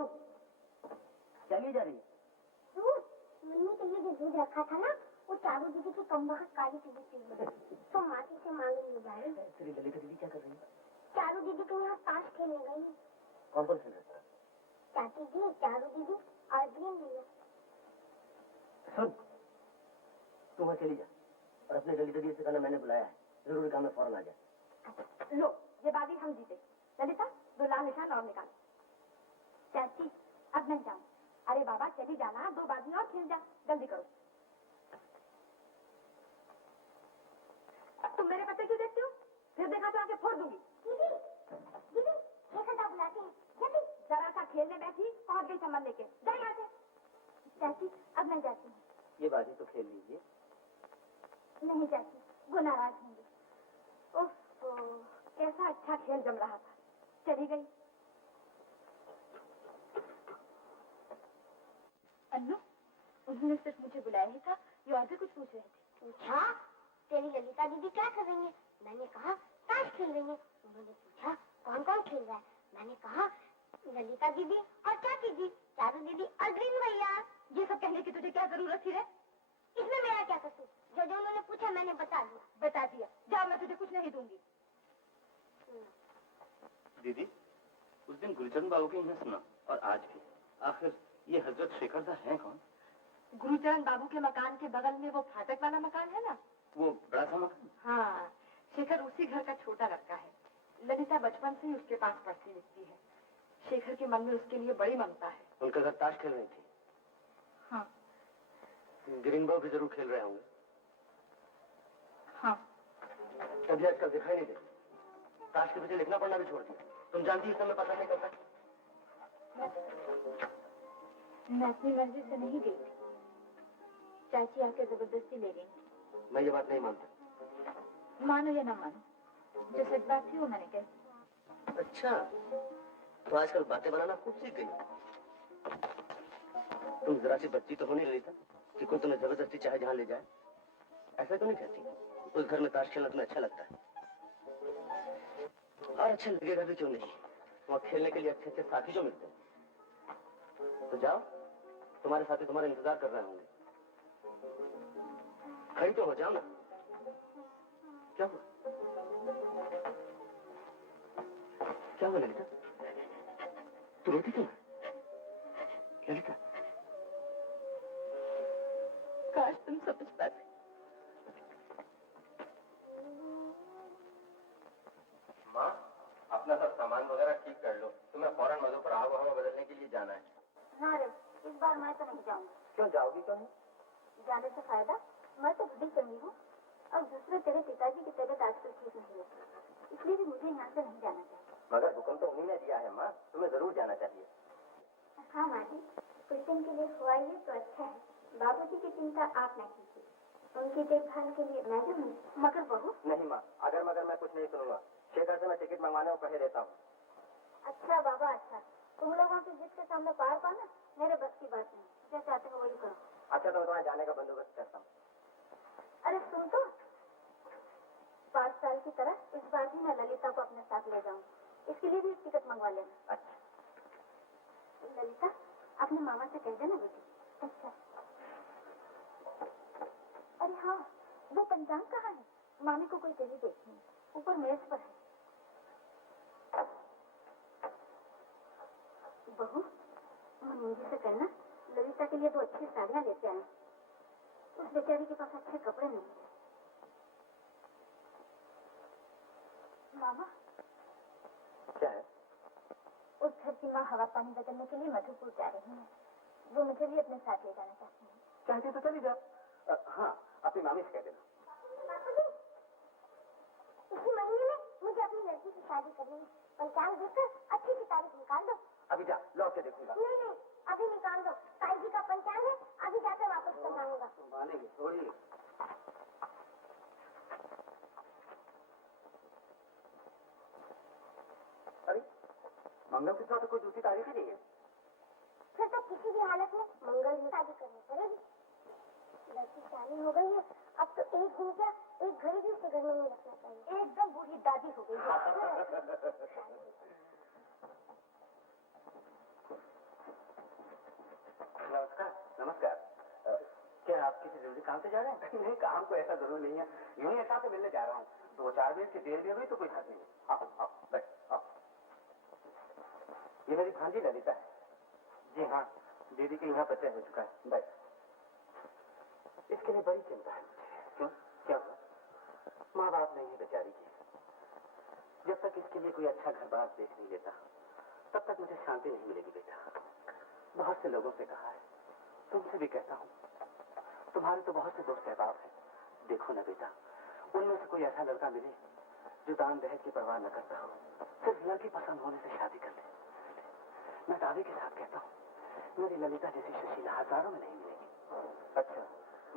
चली जा रही है? मम्मी के लिए जो दूध रखा था ना, वो चारू दीदी की कम वक्त काली पीली पी तो माटी से मांगने जा रही है। तेरी ललिता दीदी क्या कर रही है? चारू दीदी के यहाँ ताश खेलने गई है। कौन कौन खेल रहा है? चाची जी, चारू दीदी और ग्रीन भैया। सुन, तू वहाँ चली जा और अपने ललिता दीदी से कहना मैंने बुलाया है, जरूरी काम है, फौरन आ जाए। लो ये बाजी हम जीते। ललिता, दो लाल निशान और निकाल। चाची अब मैं जाऊँ? अरे बाबा चली जाना, दो बाजी और खेल जा, जल्दी करो। तुम मेरे पत्ते क्यों देखते हो? फिर देखा तो आके फोड़ दूंगी। दीदी, दीदी, एक घंटा बुलाते हैं, जल्दी। जरा सा खेलने बैठी, पहुंच गई सामान लेके। जा यहाँ से। चाची अब मैं जाती हूँ। ये बाजी तो खेल लीजिए। नहीं चाची, वो नाराज होंगे। ओह, कैसा अच्छा खेल जम रहा था, चली गई। अन्नू, उन्होंने सिर्फ मुझे बुलाया ही था, ये और भी कुछ पूछ रहे थे। पूछा, तेरी ललिता दीदी क्या कर रही है? मैंने कहा ताश खेल रही है। उन्होंने पूछा कौन कौन खेल रहा है? मैंने कहा ललिता दीदी और चाची जी, चारू दीदी और ग्रीन भैया। ये सब कहने की तुझे क्या जरूरत थी रे? इसमें मेरा क्या कसूर? जो उन्होंने पूछा मैंने बता दिया। बता दिया, जा, मैं तुझे कुछ नहीं दूंगी। दीदी, उस दिन गुलचंद बाबू के यहाँ सुना और आज भी, आखिर ये हजरत शेखरदा हैं कौन? गुरुचरण बाबू के मकान के बगल में वो फाटक वाला मकान है ना? वो बड़ा सा मकान? हाँ, शेखर उसी घर का छोटा लड़का है। ललिता बचपन से ही उसके पास पढ़ती लिखती है। शेखर के मन में उसके लिए बड़ी ममता है। उनका घर ताश खेल रही थी? हाँ। ग्रीन बाबू भी जरूर खेल रहे होंगे। हाँ। कभी आजकल दिखाई नहीं देती। ताश के पीछे लिखना पढ़ना भी छोड़ दिया। तुम जानती इस समय पता नहीं करता। मैं अपनी मर्जी से नहीं गई थी, चाची आके जबरदस्ती ले गई। मैं ये बात नहीं मानता। मानो या ना मानो, जो सच बात थी वो मैंने कही। अच्छा, तो आजकल बातें बनाना खूब सीख गई। तुम जरा सी बच्ची तो होने लगी था कि कोई तुम्हें जबरदस्ती चाहे जहाँ ले जाए। ऐसा तो नहीं कहती। उस घर में ताश खेलना तुम्हें अच्छा लगता है, और अच्छा लगेगा भी क्यों नहीं। वहाँ खेलने के लिए अच्छे अच्छे साथी जो मिलते हैं। तो जाओ, तुम्हारे साथी तुम्हारा इंतजार कर रहे होंगे। खड़ी तो हो जाओ ना। क्या हुआ? क्या हुआ ललिता? तू रोती क्यों है? ललिता, काश तुम समझ पाते। माँ, अपना सब सामान वगैरह ठीक कर लो। तुम्हें फौरन मधु पर आबो हवा बदलने के लिए जाना है। हाँ रे, इस बार मैं तो नहीं जाऊंगी। क्यों जाओगी? क्यों नहीं? जाने से फायदा, मैं तो बड़ी चंगी हूँ और दूसरे तेरे पिताजी की तबीयत आजकल ठीक नहीं है, इसलिए भी मुझे यहाँ से नहीं जाना चाहिए। मगर हुक्म तो उन्हीं ने दिया है माँ, तुम्हें जरूर जाना चाहिए। हाँ माँ जी, कुछ दिन के लिए हुआ ये तो अच्छा है। बाबूजी की चिंता आप न कीजिए, उनकी देखभाल के लिए मैं जो हूँ। मगर बहू? नहीं माँ, अगर मगर मैं कुछ नहीं सुनूंगा। शेखर से मैं टिकट मंगवाने को कहे देता हूँ। अच्छा बाबा अच्छा, तुम लोगों की जिद के सामने पार पाना मेरे बस की बात नहीं। क्या चाहते हो वही करो। अच्छा, तो मैं तुम्हारे जाने का बंदोबस्त करता हूँ। अरे सुन तो, 5 साल की तरह इस बार भी मैं ललिता को अपने साथ ले जाऊँ, इसके लिए भी टिकट मंगवा लेना। अच्छा। ललिता, अपने मामा से कह देना बेटी। अच्छा। अरे हाँ, वो पंचांग कहाँ है? मामी को कोई तेजी देखनी है, ऊपर मेज पर है। बहू, मुनीजी से कहना ललिता के लिए 2 अच्छी साड़ियाँ लेते आए। उस बेचारी के पास अच्छे कपड़े नहीं है। मामा, क्या है? उस घर की माँ हवा पानी बदलने के लिए मधुपुर जा रही है। वो मुझे भी अपने साथ ले जाना चाहती है। चाहती तो चली जा। हाँ, अपनी मामी से कह देना। इसी महीने में मुझे अपनी लड़की की शादी करनी है। पंचांग देखकर अच्छी सी तारीख निकाल दो। अभी जा, लौट के देखूंगा। नहीं नहीं, अभी निकाल दो। ताई जी का पंचांग है, अभी जाकर वापस करवाऊंगा। मानेगी थोड़ी। अरे, मंगलसूत्र तो कोई दूसरी तारीख ही नहीं है। फिर तो किसी भी हालत में मंगल में शादी करनी पड़ेगी। लड़की शादी हो गई है, अब तो एक दिन क्या, एक घड़ी भी उसके घर में नहीं रखना चाहिए। एकदम बूढ़ी दादी हो गई नमस्कार। नमस्कार। क्या आप किसी जरूरी काम से जा रहे हैं? नहीं, काम को ऐसा जरूरी नहीं है, यूं ही ऐसा मिलने जा रहा हूँ। 2-4 मिनट की देर भी हुई तो कोई हद नहीं। आओ बैठ आओ। ये मेरी भांजी ललिता है। जी हाँ, दीदी के यहाँ बच्चा हो चुका है। बैठ। इसके लिए बड़ी चिंता है मुझे। क्यों, क्या हुआ? माँ बाप नहीं है बेचारी की। जब तक इसके लिए कोई अच्छा घर बार देख नहीं लेता तब तक मुझे शांति नहीं मिलेगी बेटा। बहुत से लोगों से कहा है, तुमसे भी कहता हूँ, तुम्हारे तो बहुत से दोस्त अहबाब हैं। देखो ना बेटा, उनमें से कोई ऐसा लड़का मिले जो दान दहेज की परवाह न करता हो, सिर्फ लड़की पसंद होने से शादी कर ले। मैं दावे के साथ कहता हूँ, मेरी ललिता जैसी सुशीला हजारों में नहीं मिलेगी। अच्छा,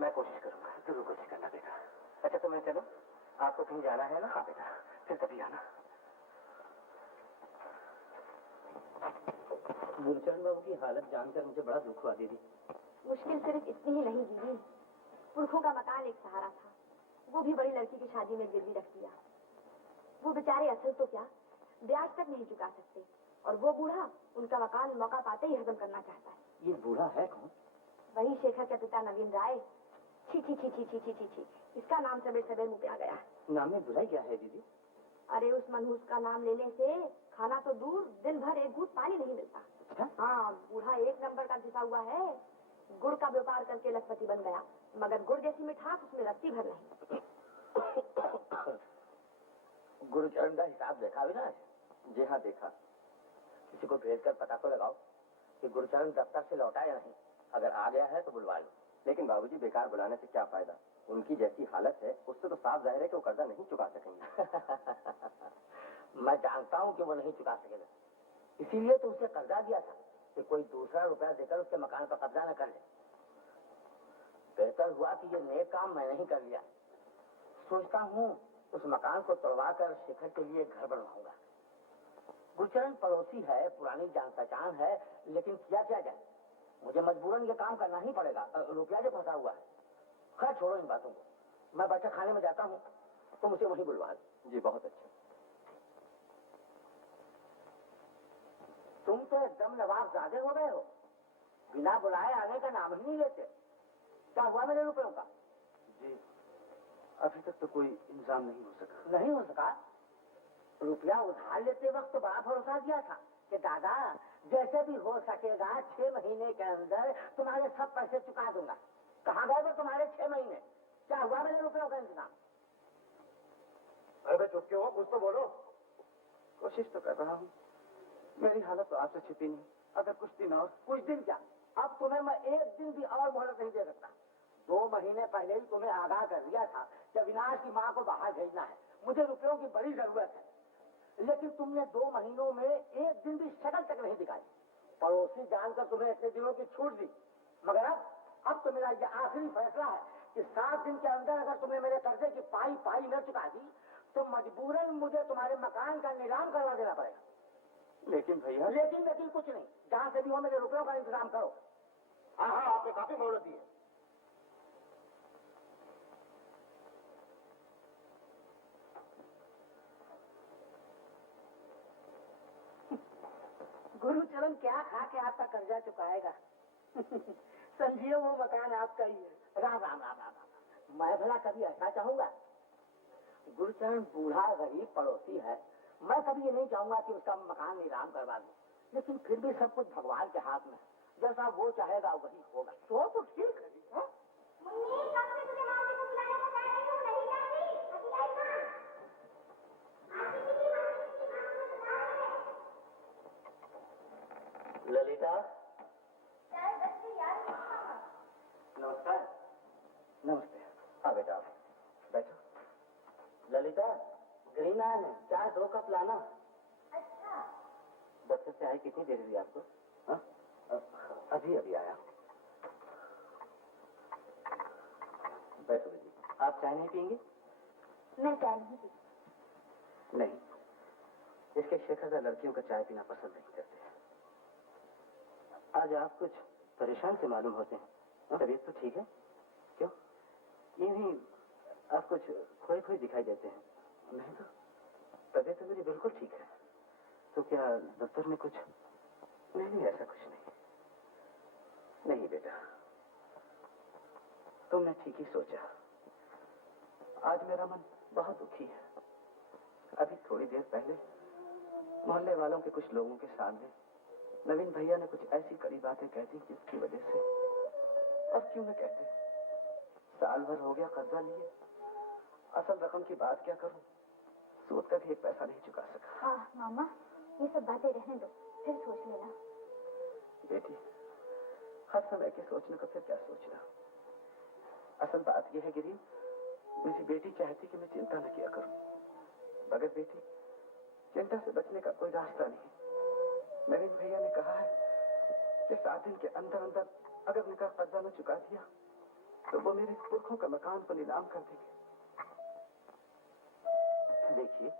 मैं कोशिश करूंगा। जरूर कोशिश करना बेटा। अच्छा तो मैं चलूं? आपको कहीं जाना है ना? हाँ बेटा, फिर कभी आना। गुरचरण बाबू की हालत जानकर मुझे बड़ा दुख हुआ दीदी। मुश्किल सिर्फ इतनी ही नहीं दीदी, पुरखों का मकान एक सहारा था, वो भी बड़ी लड़की की शादी में गिरवी रख दिया। वो बेचारे असल तो क्या, ब्याज तक नहीं चुका सकते, और वो बूढ़ा उनका मकान मौका पाते ही हजम करना चाहता है। ये बूढ़ा है कौन? वही शेखर के पिता नवीन राय। छी छी छी छी छी छी छी छी, इसका नाम सवेर सवेर मुंह पे आ गया। नाम में बुराई क्या है दीदी? अरे उस मनहूस का नाम लेने से खाना तो दूर, दिन भर एक घूंट पानी नहीं मिलता। हाँ, बूढ़ा एक नंबर का घिसा हुआ है। गुड़ का व्यापार करके लखपति बन गया, मगर गुड़ जैसी मिठास उसमें रत्ती भर नहीं। गुरुचरण का हिसाब देखा विनाश? जी हाँ देखा। किसी को भेज कर पता तो लगाओ कि गुरुचरण दफ्तर से लौटा या नहीं। अगर आ गया है तो बुलवा लो। लेकिन बाबूजी, बेकार बुलाने से क्या फायदा? उनकी जैसी हालत है उससे तो साफ जाहिर है कि वो कर्जा नहीं चुका सकेंगे। मैं जानता हूँ कि वो नहीं चुका सकेगा, इसीलिए तो उसे कर्जा दिया था कि कोई दूसरा रुपया देकर उसके मकान पर कब्जा न कर ले। बेहतर हुआ कि ये नेक काम मैं नहीं कर लिया। सोचता हूँ उस मकान को तोड़वा कर शेखर के लिए घर बनवाऊंगा। गुरचरण पड़ोसी है, पुरानी जान पहचान है, लेकिन किया क्या जाए, मुझे मजबूरन ये काम करना ही पड़ेगा। रुपया जो फंसा हुआ है। खैर छोड़ो इन बातों को, मैं बैठक खाने में जाता हूँ, तुम उसे वहीं बुलवा दो। जी बहुत अच्छा। तुम तो एकदम नवाब ज़ादे हो गए हो, बिना बुलाए आने का नाम ही नहीं लेते। क्या हुआ मेरे रुपयों का? जी अभी तक तो कोई इंतजाम नहीं हो सका। नहीं हो सका? रुपया उधार लेते वक्त तो बड़ा भरोसा दिया था कि दादा जैसे भी हो सकेगा 6 महीने के अंदर तुम्हारे सब पैसे चुका दूंगा। कहाँ गए वो तुम्हारे 6 महीने? क्या हुआ मेरे रुपयों का इंतजाम? अरे चुप क्यों हो, कुछ तो बोलो। कोशिश तो कर रहा हूँ, मेरी हालत तो आपसे छिपी नहीं। अगर कुछ दिन और। कुछ दिन क्या, अब तुम्हें मैं एक दिन भी और मोहलत नहीं दे सकता। 2 महीने पहले ही तुम्हें आगाह कर दिया था कि अविनाश की माँ को बाहर भेजना है, मुझे रुपयों की बड़ी जरूरत है। लेकिन तुमने 2 महीनों में एक दिन भी शक्ल तक नहीं दिखाई। पड़ोसी जानकर तुम्हें इतने दिनों की छूट दी, मगर अब तो मेरा यह आखिरी फैसला है कि 7 दिन के अंदर अगर तुमने मेरे कर्जे की पाई न चुका दी तो मजबूरन मुझे तुम्हारे मकान का नीलाम करवा देना पड़ेगा। लेकिन भैया। लेकिन कुछ नहीं, जहां से भी हो मेरे रुपयों का इंतजाम करो। हाँ हाँ, आपने काफी मोहलत दी है। गुरुचरण क्या खा के आपका कर्जा चुकाएगा? समझिए वो मकान आपका ही है। राम राम राम राम राम। मैं भला कभी ऐसा चाहूंगा? गुरुचरण बूढ़ा गरीब पड़ोसी है, मैं कभी ये नहीं चाहूंगा कि उसका मकान नीलाम करवा दूं। लेकिन फिर भी सब कुछ भगवान के हाथ में, जैसा वो चाहेगा वही होगा। तो ठीक है। ललिता। नमस्कार। नमस्ते। हाँ बेटा बैठो। ललिता, ग्रीन आया है, चाय 2 कप लाना। अच्छा। दफ्तर से आए कितनी देर हुई आपको? हाँ अभी आया। बैठो बेटी। आप चाय नहीं पियेंगे? मैं चाय नहीं पीती। नहीं, इसके शेखर का लड़कियों का चाय पीना पसंद नहीं करते। आज आप कुछ परेशान से मालूम होते हैं। तबीयत तो ठीक है? क्यों? यूं ही आप कुछ खोए खोए दिखाई देते हैं। नहीं तो तबीयत तो मेरी बिल्कुल ठीक है। तो क्या दफ्तर में कुछ? नहीं, ऐसा कुछ नहीं। नहीं बेटा, तुमने ठीक ही सोचा। आज मेरा मन बहुत दुखी है। अभी थोड़ी देर पहले मोहल्ले वालों के कुछ लोगों के सामने नवीन भैया ने कुछ ऐसी कड़ी बातें कह दी जिसकी वजह से, अब क्यों न कहते, साल भर हो गया कर्जा लिए, असल रकम की बात क्या करूं, सूद का भी एक पैसा नहीं चुका सका। हाँ मामा, ये सब बातें रहने दो, फिर सोच लेना। बेटी, हर समय के सोचने का फिर क्या सोचना। असल बात यह है गिरी, मेरी बेटी चाहती कि मैं चिंता न किया करूं, मगर बेटी चिंता से बचने का कोई रास्ता नहीं। नवीन भैया ने कहा है कि 7 दिन के अंदर अंदर अगर उनका कर्जा न चुका दिया तो वो मेरे पुरखों का मकान को नीलाम कर देंगे। देखिए,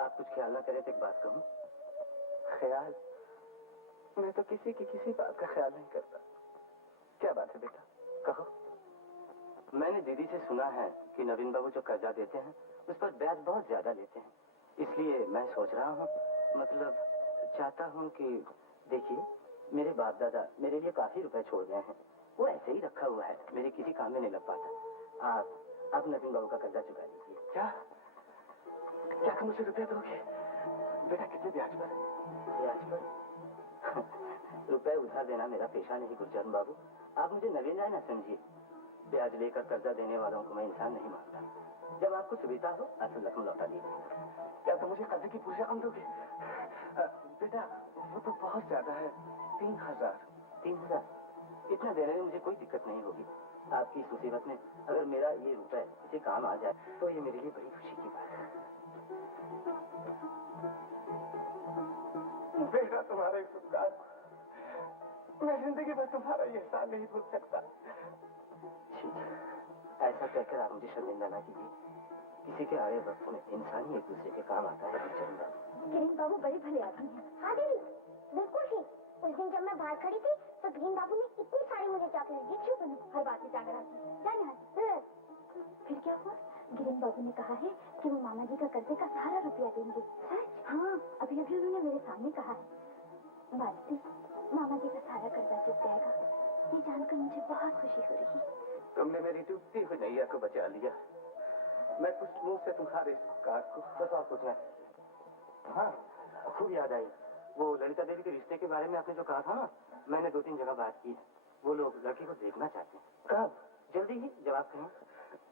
आप कुछ ख्याल ना करें तो एक बात कहूं। ख्याल? मैं तो किसी की किसी बात का ख्याल नहीं करता। क्या बात है बेटा, कहो। मैंने दीदी से सुना है कि नवीन बाबू जो कर्जा देते हैं उस पर ब्याज बहुत ज्यादा लेते हैं, इसलिए मैं सोच रहा हूँ, मतलब चाहता हूँ कि देखिए, मेरे बाप दादा मेरे लिए काफी रुपए छोड़ गए हैं, वो ऐसे ही रखा हुआ है, मेरे किसी काम में नहीं लग पाता। आप नवीन बाबू का कर्जा चुका दीजिए। क्या तुम मुझे रुपए दोगे? बेटा कितने ब्याज पर? ब्याज पर? रुपए उधार देना मेरा पेशा नहीं गुरचरण बाबू, आप मुझे नवीन राय ना समझिए। ब्याज लेकर कर्जा देने वालों को मैं इंसान नहीं मानता। जब आपको सुविधा हो असल रकम लौटा दीजिए। क्या तुम मुझे कर्जे की पूरी रकम दोगे? बेटा वो तो बहुत ज्यादा है, 3000। 3000? इतना देने में मुझे कोई दिक्कत नहीं होगी। आपकी इस मुसीबत में अगर मेरा ये रुपए किसी काम आ जाए तो ये मेरे लिए बड़ी खुशी की बात है। बेटा तुम्हारे इस उपकार मैं जिंदगी भर तुम्हारा ये एहसान नहीं भूल सकता। ऐसा कहकर आप मुझे शर्मिंदा ना कीजिए। किसी के आए वक्त में इंसान ही एक दूसरे के काम आता है। गिरीन बाबू बड़े भले आदमी हैं। हाँ दीदी, बिल्कुल ठीक। उस दिन जब मैं बाहर खड़ी थी तो गिरीन बाबू ने इतनी सारी मुझे चॉकलेट दी। क्यों बनू, हर बात में जाकर आती। फिर क्या हुआ? गिरीन बाबू ने कहा है कि वो मामा जी का कर्जे का सारा रुपया देंगे। सच? हाँ, अभी अभी उन्होंने मेरे सामने कहा है। बाजी, मामा जी का सारा कर्जा चुक जाएगा, ये जानकर मुझे बहुत खुशी हो रही है। तुमने मेरी डूबती हुई नैया को बचा लिया। मैं कुछ मुंह से तुम्हारे कार को बस और कुछ नहीं। हाँ, खूब याद आई। वो ललिता देवी के रिश्ते के बारे में आपने जो कहा था ना, मैंने 2-3 जगह बात की है। वो लोग लड़की को देखना चाहते हैं। कब? जल्दी ही, जब आप कहें।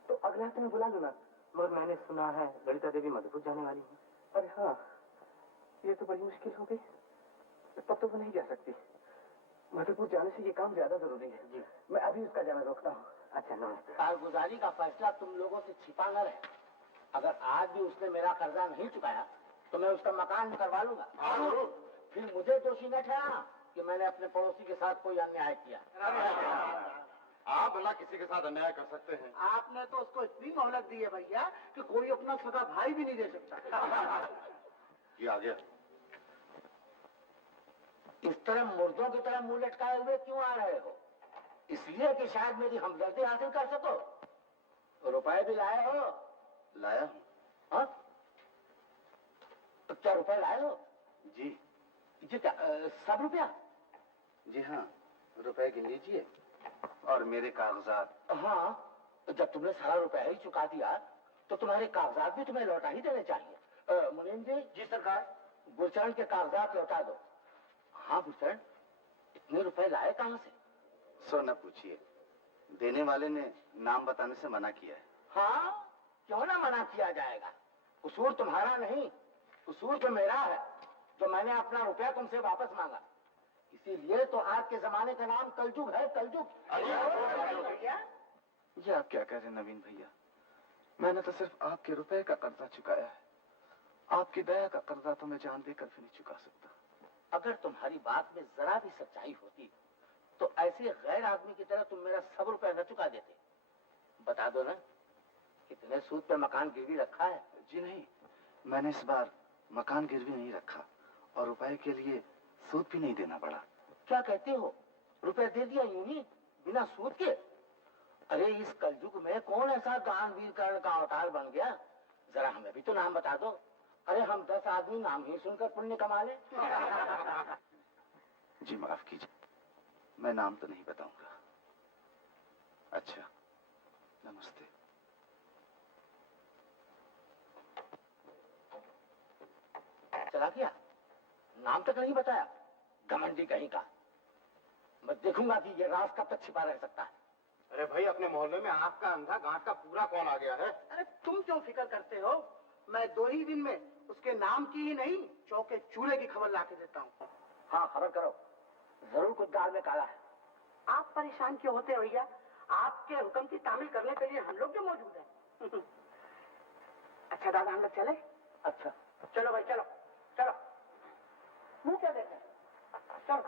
तो अगले हफ्ते में बुला लूंगा। मगर मैंने सुना है ललिता देवी मधुपुर जाने वाली है। अरे हाँ, ये तो बड़ी मुश्किल हो गई। तब तो वो नहीं जा सकती। मधुपुर जाने से ये काम ज्यादा जरूरी है। जी, मैं अभी उसका जाना रोकता हूँ। अच्छा नमस्ते। कारगुजारी का फैसला तुम लोगों से छिपा न रहे। अगर आज भी उसने मेरा कर्जा नहीं चुकाया तो मैं उसका मकान करवा लूंगा। फिर मुझे दोषी न ठहराना कि मैंने अपने पड़ोसी के साथ कोई अन्याय किया। आप भला किसी के साथ अन्याय कर सकते हैं? आपने तो उसको इतनी मोहलत दी है भैया कि कोई अपना सगा भाई भी नहीं दे सकता। ये आ गया। इस तरह मुर्दों की तरह मुंह लटकाए हुए क्यों आ रहे हो? इसलिए कि शायद मेरी हमदर्दी हासिल कर सको। रुपए भी लाए हो? लाया हूँ। हाँ? तो क्या रुपए लाए हो? जी। जी क्या, सब रुपया? जी हाँ, रुपए गिन लीजिए और मेरे कागजात। हाँ, जब तुमने सारा रुपया ही चुका दिया तो तुम्हारे कागजात भी तुम्हें लौटा ही देने चाहिए। मुनीम जी। जी सरकार। गुरचरण के कागजात लौटा दो। हाँ गुरचरण, इतने रुपए लाए कहाँ से? सो न पूछिए, देने वाले ने नाम बताने से मना किया है। हाँ, क्यों ना मना किया जाएगा? कसूर तुम्हारा नहीं, कसूर तो मेरा है जो मैंने अपना रुपया तुमसे वापस मांगा। इसीलिए तो आज के जमाने का नाम कलजुग है, कलजुग। ये आप क्या कह रहे हैं नवीन भैया? मैंने तो सिर्फ आपके रुपए का कर्जा चुकाया है। आपकी दया का कर्जा तो मैं जान देकर भी नहीं चुका सकता। अगर तुम्हारी बात में जरा भी सच्चाई होती तो ऐसे गैर आदमी की तरह तुम मेरा सब रुपया न चुका देते। बता दो ना, कितने सूद पे मकान गिरवी रखा है? जी नहीं, मैंने इस बार मकान गिरवी नहीं रखा और रुपए के लिए सूद भी नहीं देना पड़ा। क्या कहते हो? रुपया दे दिया यूं ही बिना सूद के? अरे इस कलयुग में कौन ऐसा दानवीर कर्ण का अवतार बन गया? जरा हमें भी तो नाम बता दो। अरे हम 10 आदमी नाम ही सुनकर पुण्य कमा ले। जी माफ कीजिए, मैं नाम तो नहीं बताऊंगा। अच्छा, नमस्ते। चला गया, नाम तक नहीं बताया, घमंडी कहीं का। मैं देखूंगा कि ये राज कब तक छिपा रह सकता है। अरे भाई, अपने मोहल्ले में आपका अंधा गांठ का पूरा कौन आ गया है? अरे तुम क्यों फिक्र करते हो? मैं 2 ही दिन में उसके नाम की ही नहीं, चौके चूल्हे की खबर लाके देता हूँ। हाँ, खबर करो, जरूर कुछ दाल में काला है। आप परेशान क्यों होते हो भैया? आपके हुक्म की तामील करने के लिए हम लोग जो मौजूद हैं। अच्छा दादा, हम लोग चले? अच्छा चलो भाई, चलो चलो। मुंह क्या देख रहे हैं? चलो।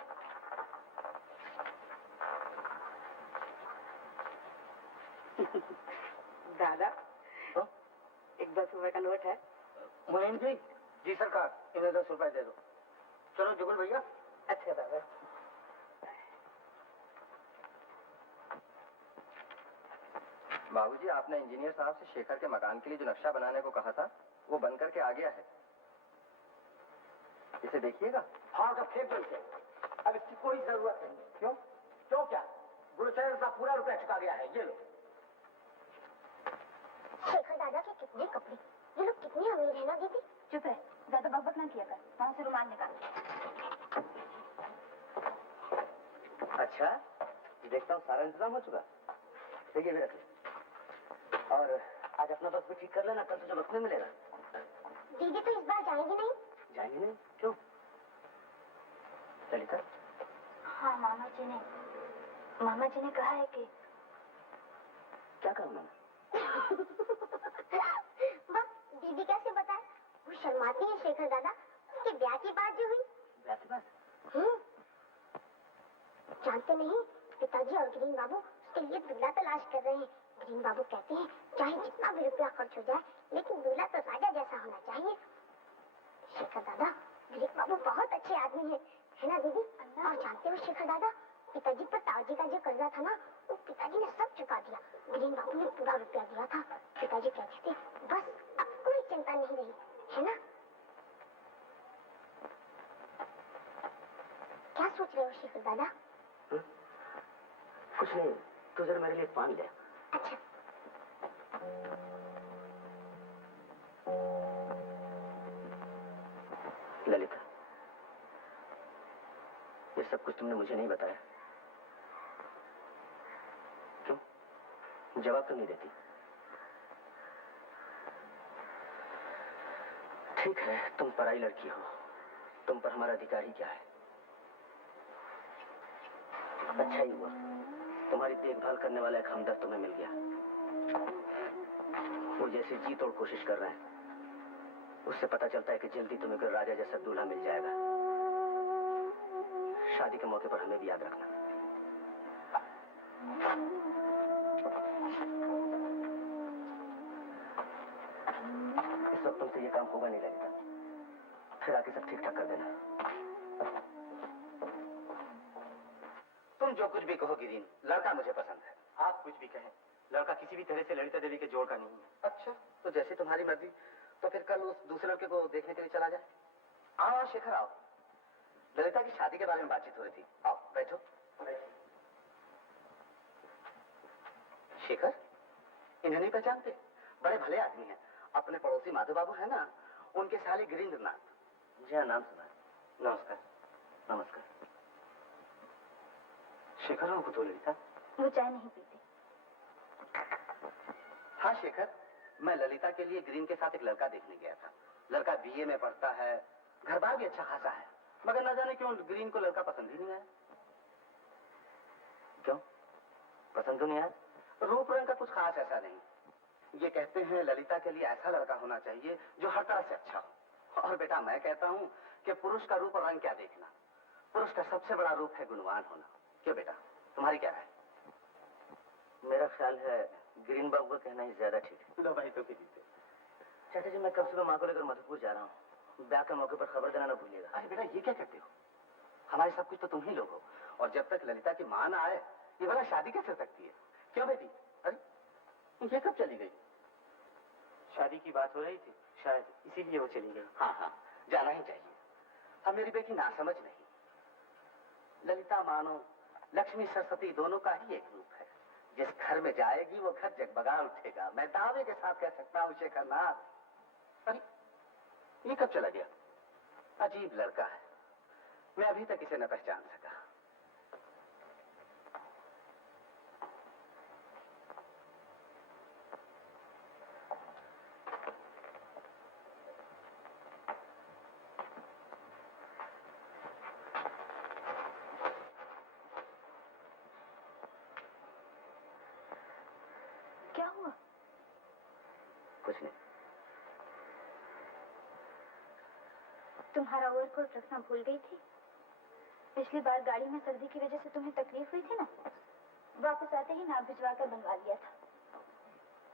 दादा, तो? एक 10 रुपए का नोट है। मुनीम जी। जी सरकार, इन्हें 10 रुपए दे दो। चलो जुगल भैया। अच्छा दादा। बाबूजी, आपने इंजीनियर साहब से शेखर के मकान के लिए जो नक्शा बनाने को कहा था, वो बन करके आ गया है। इसे देखिएगा। हाँ, तो फेंक दो इसे। अब इसकी कोई जरूरत नहीं। क्यों? क्यों क्या? गुरुचरण का पूरा रुपया चुका गया है, ये लो। शेखर दादा के कितने कपड़े, ये लोग कितने अमीर है ना दीदी। चुप है, ज्यादा बकबक ना किया कर। वहां से रुमाल निकाल। अच्छा, देखता हूँ सारा इंतजाम हो चुका। सही है, रख। और आज अपना बस भी ठीक कर लेना, कल तुझे वक्त में मिलेगा। दीदी तो इस बार जाएंगी नहीं? जाएंगे नहीं? क्यों? ललिता? हाँ, मामा जी ने कहा है कि। क्या कहा उन्होंने? वाह, दीदी कैसे बताए? वो शर्माती है शेखर दादा। उसके ब्याह की बात जो हुई। ब्याह की बात? जानते नहीं, पिताजी और ग्रीन बाबू उसके लिए दूल्हा तलाश कर रहे हैं। ग्रीन बाबू कहते हैं चाहे जितना भी रुपया खर्च हो जाए, लेकिन दूल्हा तो राजा जैसा होना चाहिए। शेखर दादा, ग्रीन बाबू बहुत अच्छे आदमी है ना दीदी? और जानते हो शेखर दादा, पिताजी पर ताऊजी का जो कर्जा था ना, वो पिताजी ने सब चुका दिया। ग्रीन बाबू ने पूरा रुपया दिया था। पिताजी कहते थे बस अब कोई चिंता नहीं रही, है ना? क्या सोच रहे हो शेखर दादा? कुछ नहीं, तू जरा मेरे लिए पानी ले। अच्छा। ललिता, ये सब कुछ तुमने मुझे नहीं बताया। क्यों? जवाब तो नहीं देती। ठीक है, तुम पराई लड़की हो, तुम पर हमारा अधिकार ही क्या है। अच्छा ही हुआ, तुम्हारी देखभाल करने वाला एक हमदर्द तुम्हें मिल गया। वो जैसे जी तोड़ कोशिश कर रहे हैं, उससे पता चलता है कि जल्दी तुम्हें कोई राजा जैसा दूल्हा मिल जाएगा। शादी के मौके पर हमें भी याद रखना। इस वक्त तुमसे ये काम होगा नहीं लगता, फिर आके सब ठीक ठाक कर देना। तुम जो कुछ भी कहो गिरीन, लड़का मुझे पसंद है। आप कुछ भी कहें, लड़का किसी भी तरह से ललिता देवी के जोड़ का नहीं है। अच्छा, तो जैसी तुम्हारी मर्जी। तो फिर कल उस दूसरे लड़के को देखने के लिए चला जाए। आओ शेखर, आओ। ललिता की शादी के बारे में बातचीत हो रही थी। आओ बैठो। शेखर, इन्हें नहीं पहचानते? बड़े भले आदमी हैं। अपने पड़ोसी माधव बाबू है ना, उनके साले गिरीन्द्रनाथ। जी हाँ, नाम सुना है। नमस्कार। नमस्कार। शेखर, उनको तो ललिता। वो चाय नहीं पीती। हाँ शेखर, मैं ललिता के लिए ग्रीन के साथ एक लड़का देखने गया था। लड़का बीए में पढ़ता है, घर बार भी अच्छा खासा है, मगर न जाने क्यों ग्रीन को लड़का पसंद ही नहीं आया। क्यों पसंद क्यों नहीं आया? रूप रंग का कुछ खास ऐसा नहीं। ये कहते हैं ललिता के लिए ऐसा लड़का होना चाहिए जो हर तरह से अच्छा हो। और बेटा मैं कहता हूँ कि पुरुष का रूप और रंग क्या देखना, पुरुष का सबसे बड़ा रूप है गुणवान होना। क्यों बेटा, तुम्हारी क्या राय? मेरा ख्याल है ग्रीन बाबू का कहना ही ज्यादा ठीक है। लो भाई, तो भी दीजिए। चाचा जी, मैं कल सुबह माँ को लेकर मधुपुर जा रहा हूँ। ब्याह के मौके पर खबर देना ना भूलिएगा। अरे बेटा, ये क्या कहते हो? हमारे सब कुछ तो तुम ही लोग हो, और जब तक ललिता की मां ना आए ये वाला शादी कैसे हो सकती है? क्यों बेटी, ये कब चली गई? शादी की बात हो रही थी, शायद इसीलिए वो चली गई। हाँ हाँ, जाना ही चाहिए। अब मेरी बेटी नासमझ नहीं। ललिता मानो लक्ष्मी सरस्वती दोनों का ही एक रूप है। जिस घर में जाएगी वो घर जगमगा उठेगा। मैं दावे के साथ कह सकता हूँ शेखरनाथ। अरे ये कब चला गया? अजीब लड़का है, मैं अभी तक इसे न पहचान सका। क्या हुआ? कुछ नहीं। तुम्हारा ओवरकोट रखना भूल गई थी। पिछली बार गाड़ी में सर्दी की वजह से तुम्हें तकलीफ हुई थी ना, वापस आते ही नाप भिजवा कर बनवा लिया था।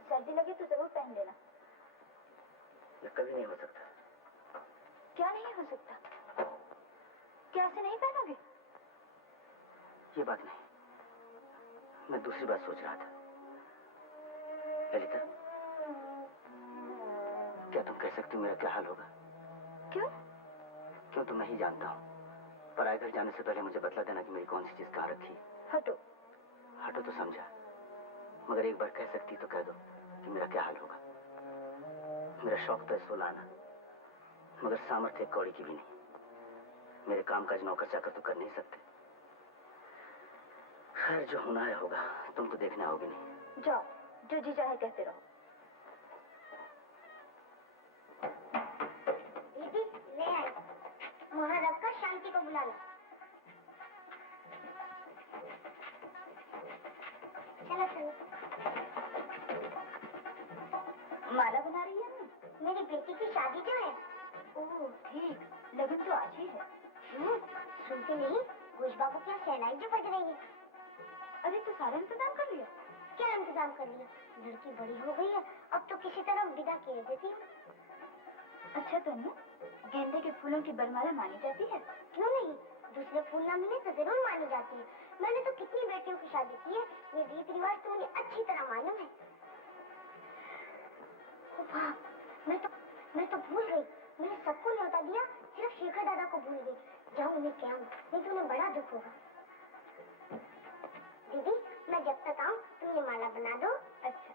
सर्दी लगे तो जरूर पहन लेना। ये कभी नहीं हो सकता। क्या नहीं हो सकता? क्या ऐसे नहीं पहनोगे? ये बात नहीं, मैं दूसरी बात सोच रहा था। ललिता, क्या तुम कह सकती हो मेरा क्या हाल होगा? क्यों? क्यों तो मैं ही जानता हूँ। पराए घर जाने से पहले मुझे बतला देना कि मेरी कौन सी चीज कहाँ रखी है। हटो। हटो तो समझा, मगर एक बार कह सकती तो कह दो कि मेरा क्या हाल होगा। मेरा शौक तो है सोलाना, मगर सामर्थ्य कौड़ी की भी नहीं। मेरे काम काज नौकर चाकर तो कर नहीं सकते। खैर जो होना है होगा, तुम तो देखने आओगे नहीं। जाओ, जो जी चाहे कहते रहो। दीदी ले आई, वहाँ रखकर शांति को बुला लो। चलो चलो। माला बना रही है ना? मेरी बेटी की शादी जो है। ओह ठीक, लगन तो आज ही है। सुनते नहीं, घोष बाबू की शहनाई जो बज रही है। अरे तो सारा इंतजाम कर लिया? क्या इंतजाम कर लिया? लड़की बड़ी हो गई है, अब तो किसी तरह विदा किए देती हूँ। अच्छा तन्नू, गेंदे के फूलों की बरमाला मानी जाती है? क्यों नहीं, दूसरे फूल ना मिले तो जरूर मानी जाती है। मैंने तो कितनी बेटियों की शादी की है, ये रीत रिवाज तो मुझे अच्छी तरह मालूम है। वाह, मैं तो भूल गई, मैंने सबको न्योता दिया, सिर्फ शेखर दादा को भूल गई। जाऊँ उन्हें क्या, नहीं तो उन्हें बड़ा दुख होगा। दीदी, मैं जब तक आऊँ तुम ये माला बना दो। अच्छा।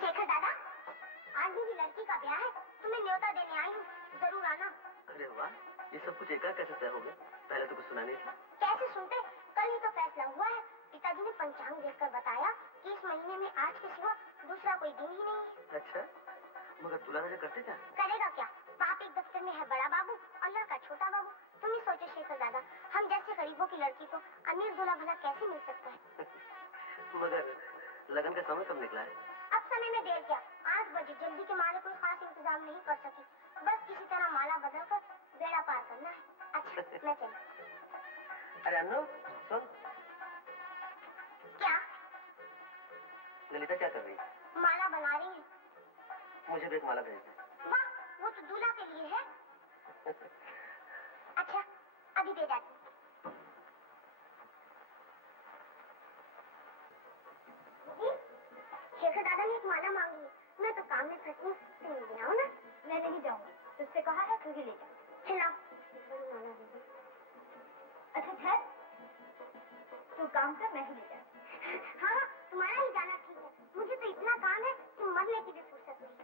शेखर दादा, आज मेरी लड़की का ब्याह है, तुम्हें न्योता देने आई हूँ, जरूर आना। अरे वाह, ये सब कुछ एकाएक कैसे तय हो गया? पहले तो कुछ सुना नहीं था। कैसे सुनते, कल ही तो फैसला हुआ है। पिताजी ने पंचांग देखकर बताया कि इस महीने में आज के सिवा दूसरा कोई दिन ही नहीं है। अच्छा, मगर दूल्हा राजा करते क्या? करेगा क्या? बाप एक दफ्तर में है बड़ा बाबू और लड़का छोटा बाबू। तुम ही सोचो शेखर दादा, हम जैसे गरीबों की लड़की को अमीर दूल्हा भला कैसे मिल सकता है? मगर लगन का समय कब निकला है? अब समय में देर क्या, 8 बजे। जल्दी के माले कोई खास इंतजाम नहीं कर सकी, बस किसी तरह माला बदलकर बेड़ा पार करना है। अच्छा मैं चली। अरे अन्नू सुन। क्या? ललिता क्या कर रही है? माला बना रही है। मुझे भी एक माला भेज दे। वाह, वो तो दूल्हा के लिए है। अच्छा अभी दे जाती हूँ। शेखर दादा ने एक माला मांगी है, मैं तो काम में फंसी हूँ, तुम ले आओ ना। मैं नहीं जाऊंगी, तुझसे कहा है तू ही ले जा। चलो। अच्छा ठहर, तू काम कर, मैं ही ले जा। हाँ तुम्हारा ही जाना ठीक है, मुझे तो इतना काम है कि मरने की भी फुर्सत नहीं।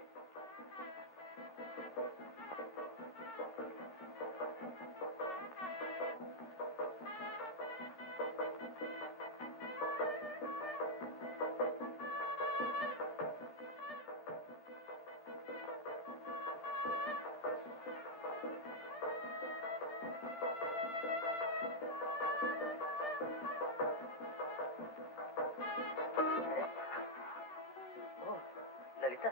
ललिता,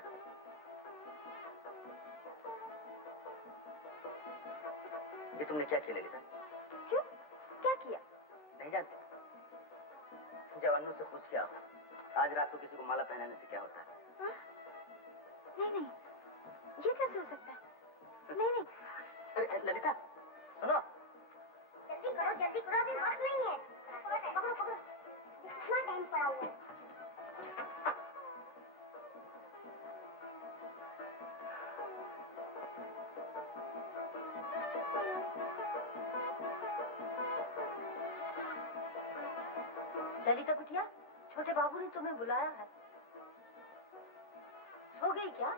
ये तुमने क्या किया ललिता? क्यों? क्या किया? नहीं जानती? जब अन्नू से पूछ के आओ, आज रात को किसी को माला पहनाने से क्या होता है? हाँ? नहीं, ये कैसे हो सकता है? नहीं, ललिता सुनो, जल्दी करो, अभी वक्त नहीं है। पकड़ो पकड़ो, कितना टाइम पड़ा हुआ है। ललिता कुटिया, छोटे बाबू ने तुम्हें बुलाया है। सो गई क्या?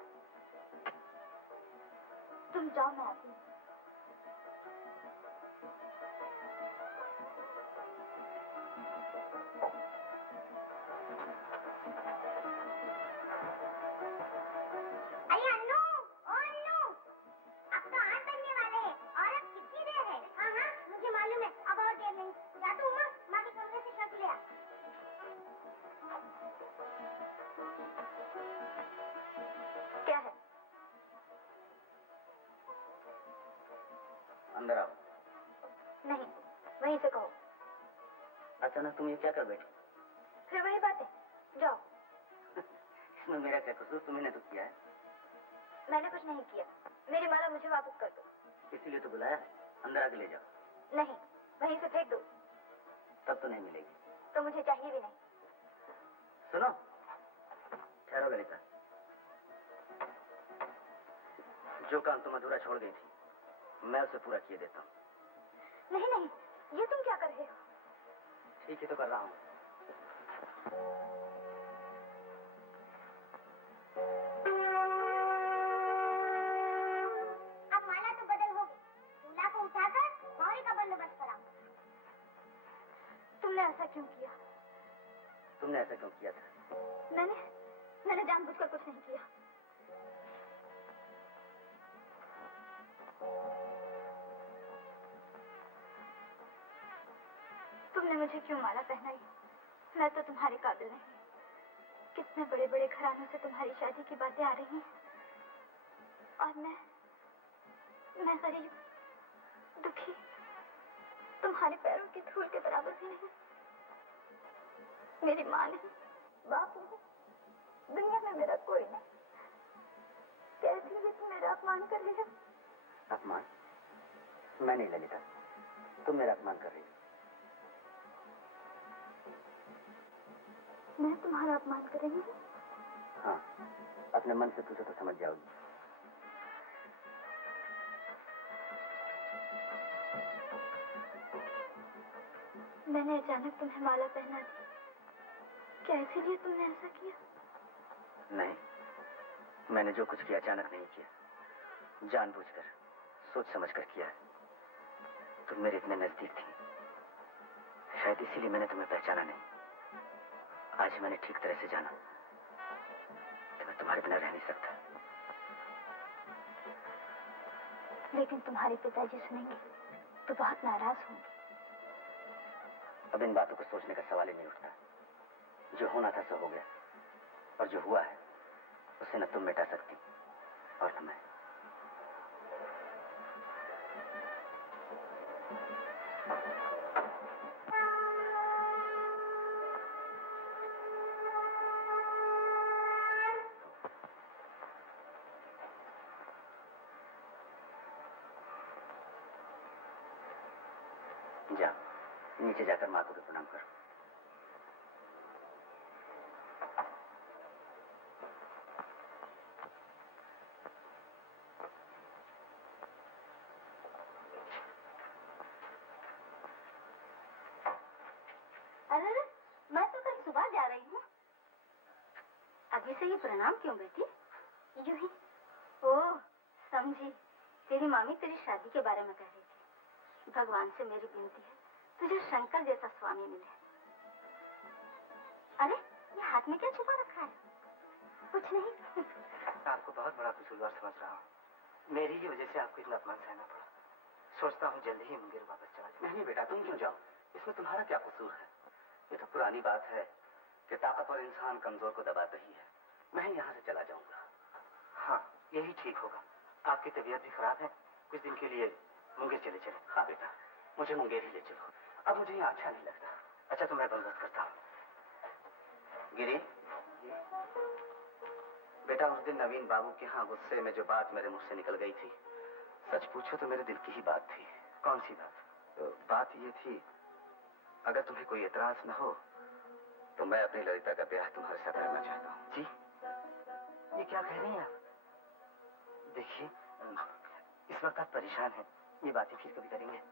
तुम जाओ, मैं आती हूँ। अंदर आओ। नहीं, वहीं से कहो। अचानक तुम ये क्या कर बैठी? फिर वही बातें, जाओ। इसमें मेरा क्या कसूर? तुम्हें तो किया है। मैंने कुछ नहीं किया, मेरी माला मुझे वापस कर दो। इसीलिए तो बुलाया है, अंदर आके ले जाओ। नहीं, वहीं से फेंक दो। तब तो नहीं मिलेगी। तो मुझे चाहिए भी नहीं। सुनो, ठहरो ललिता, जो काम तुम अधूरा छोड़ गई थी मैं उसे पूरा किए देता हूँ। नहीं नहीं, ये तुम क्या कर रहे हो? ठीक ही तो कर रहा हूँ। अब माला तो बदल होगी, दूल्हा को उठाकर मौरी का बंदोबस्त करा। तुमने ऐसा क्यों किया? तुमने ऐसा क्यों किया था? मैंने जानबूझकर कुछ नहीं किया। तुमने मुझे क्यों माला पहनाई? मैं तो तुम्हारे काबिल नहीं। कितने बड़े बड़े घरानों से तुम्हारी शादी की बातें आ रही हैं और मैं गरीब, दुखी, तुम्हारे पैरों की धूल के बराबर भी नहीं। मेरी माँ नहीं, बाप नहीं, दुनिया में मेरा कोई नहीं। कैसे भी तुम मेरा अपमान कर रही हो? अपमान? मैं नहीं ललिता, तुम मेरा अपमान कर रही हो। मैं तुम्हारा अपमान कर रही हूँ? हाँ, अपने मन से पूछो तो समझ जाओगी। मैंने अचानक तुम्हें माला पहना दी, क्या इसीलिए तुमने ऐसा किया? नहीं, मैंने जो कुछ किया अचानक नहीं किया, जानबूझकर, सोच समझकर किया है। तुम मेरे इतने नजदीक थी, शायद इसीलिए मैंने तुम्हें पहचाना नहीं। आज मैंने ठीक तरह से जाना कि मैं तुम्हारे बिना रह नहीं सकता। लेकिन तुम्हारे पिताजी सुनेंगे तो बहुत नाराज होंगे। अब इन बातों को सोचने का सवाल ही नहीं उठता। जो होना था सो हो गया, और जो हुआ है उसे न तुम मिटा सकती और न मैं। जाओ, नीचे जाकर माँ को भी प्रणाम करो। अरे मैं तो कल सुबह जा रही हूँ। अभी से ये प्रणाम क्यों बेटी? यूं ही। ओह, समझी। तेरी मामी तेरी शादी के बारे में कह रही थी। भगवान से मेरी विनती है तुझे शंकर जैसा स्वामी मिले। अरे ये हाथ में क्या छुपा रखा है? कुछ नहीं। आपको बहुत बड़ा कसूरवार समझ रहा हूँ। मेरी ही वजह से आपको इतना अपमान सहना पड़ा। सोचता हूँ जल्दी ही मुंगेर वापस चला जाऊँ। नहीं बेटा, तुम क्यों जाओ? इसमें तुम्हारा क्या कसूर है? ये तो पुरानी बात है कि ताकतवर इंसान कमजोर को दबाता ही है। मैं यहाँ से चला जाऊंगा। हाँ, यही ठीक होगा। आपकी तबीयत भी खराब है, कुछ दिन के लिए मुंगेर चले चले। हाँ बेटा, मुझे मुंगेर ही ले चलो। अब मुझे यहाँ अच्छा नहीं लगता। अच्छा तो मैं बंदोबस्त करता हूँ। गिरी, बेटा उस दिन नवीन बाबू के यहाँ गुस्से में जो बात मेरे मुंह से निकल गई थी, सच पूछो तो मेरे दिल की ही बात थी। कौन सी बात? तो बात ये थी, अगर तुम्हें कोई एतराज न हो तो मैं अपनी ललिता का ब्याह तुम्हारे साथ करना चाहता हूँ। जी, ये क्या कह रही हैं आप? देखिए, इस वक्त आप परेशान हैं, ये बातें फिर कभी करेंगे।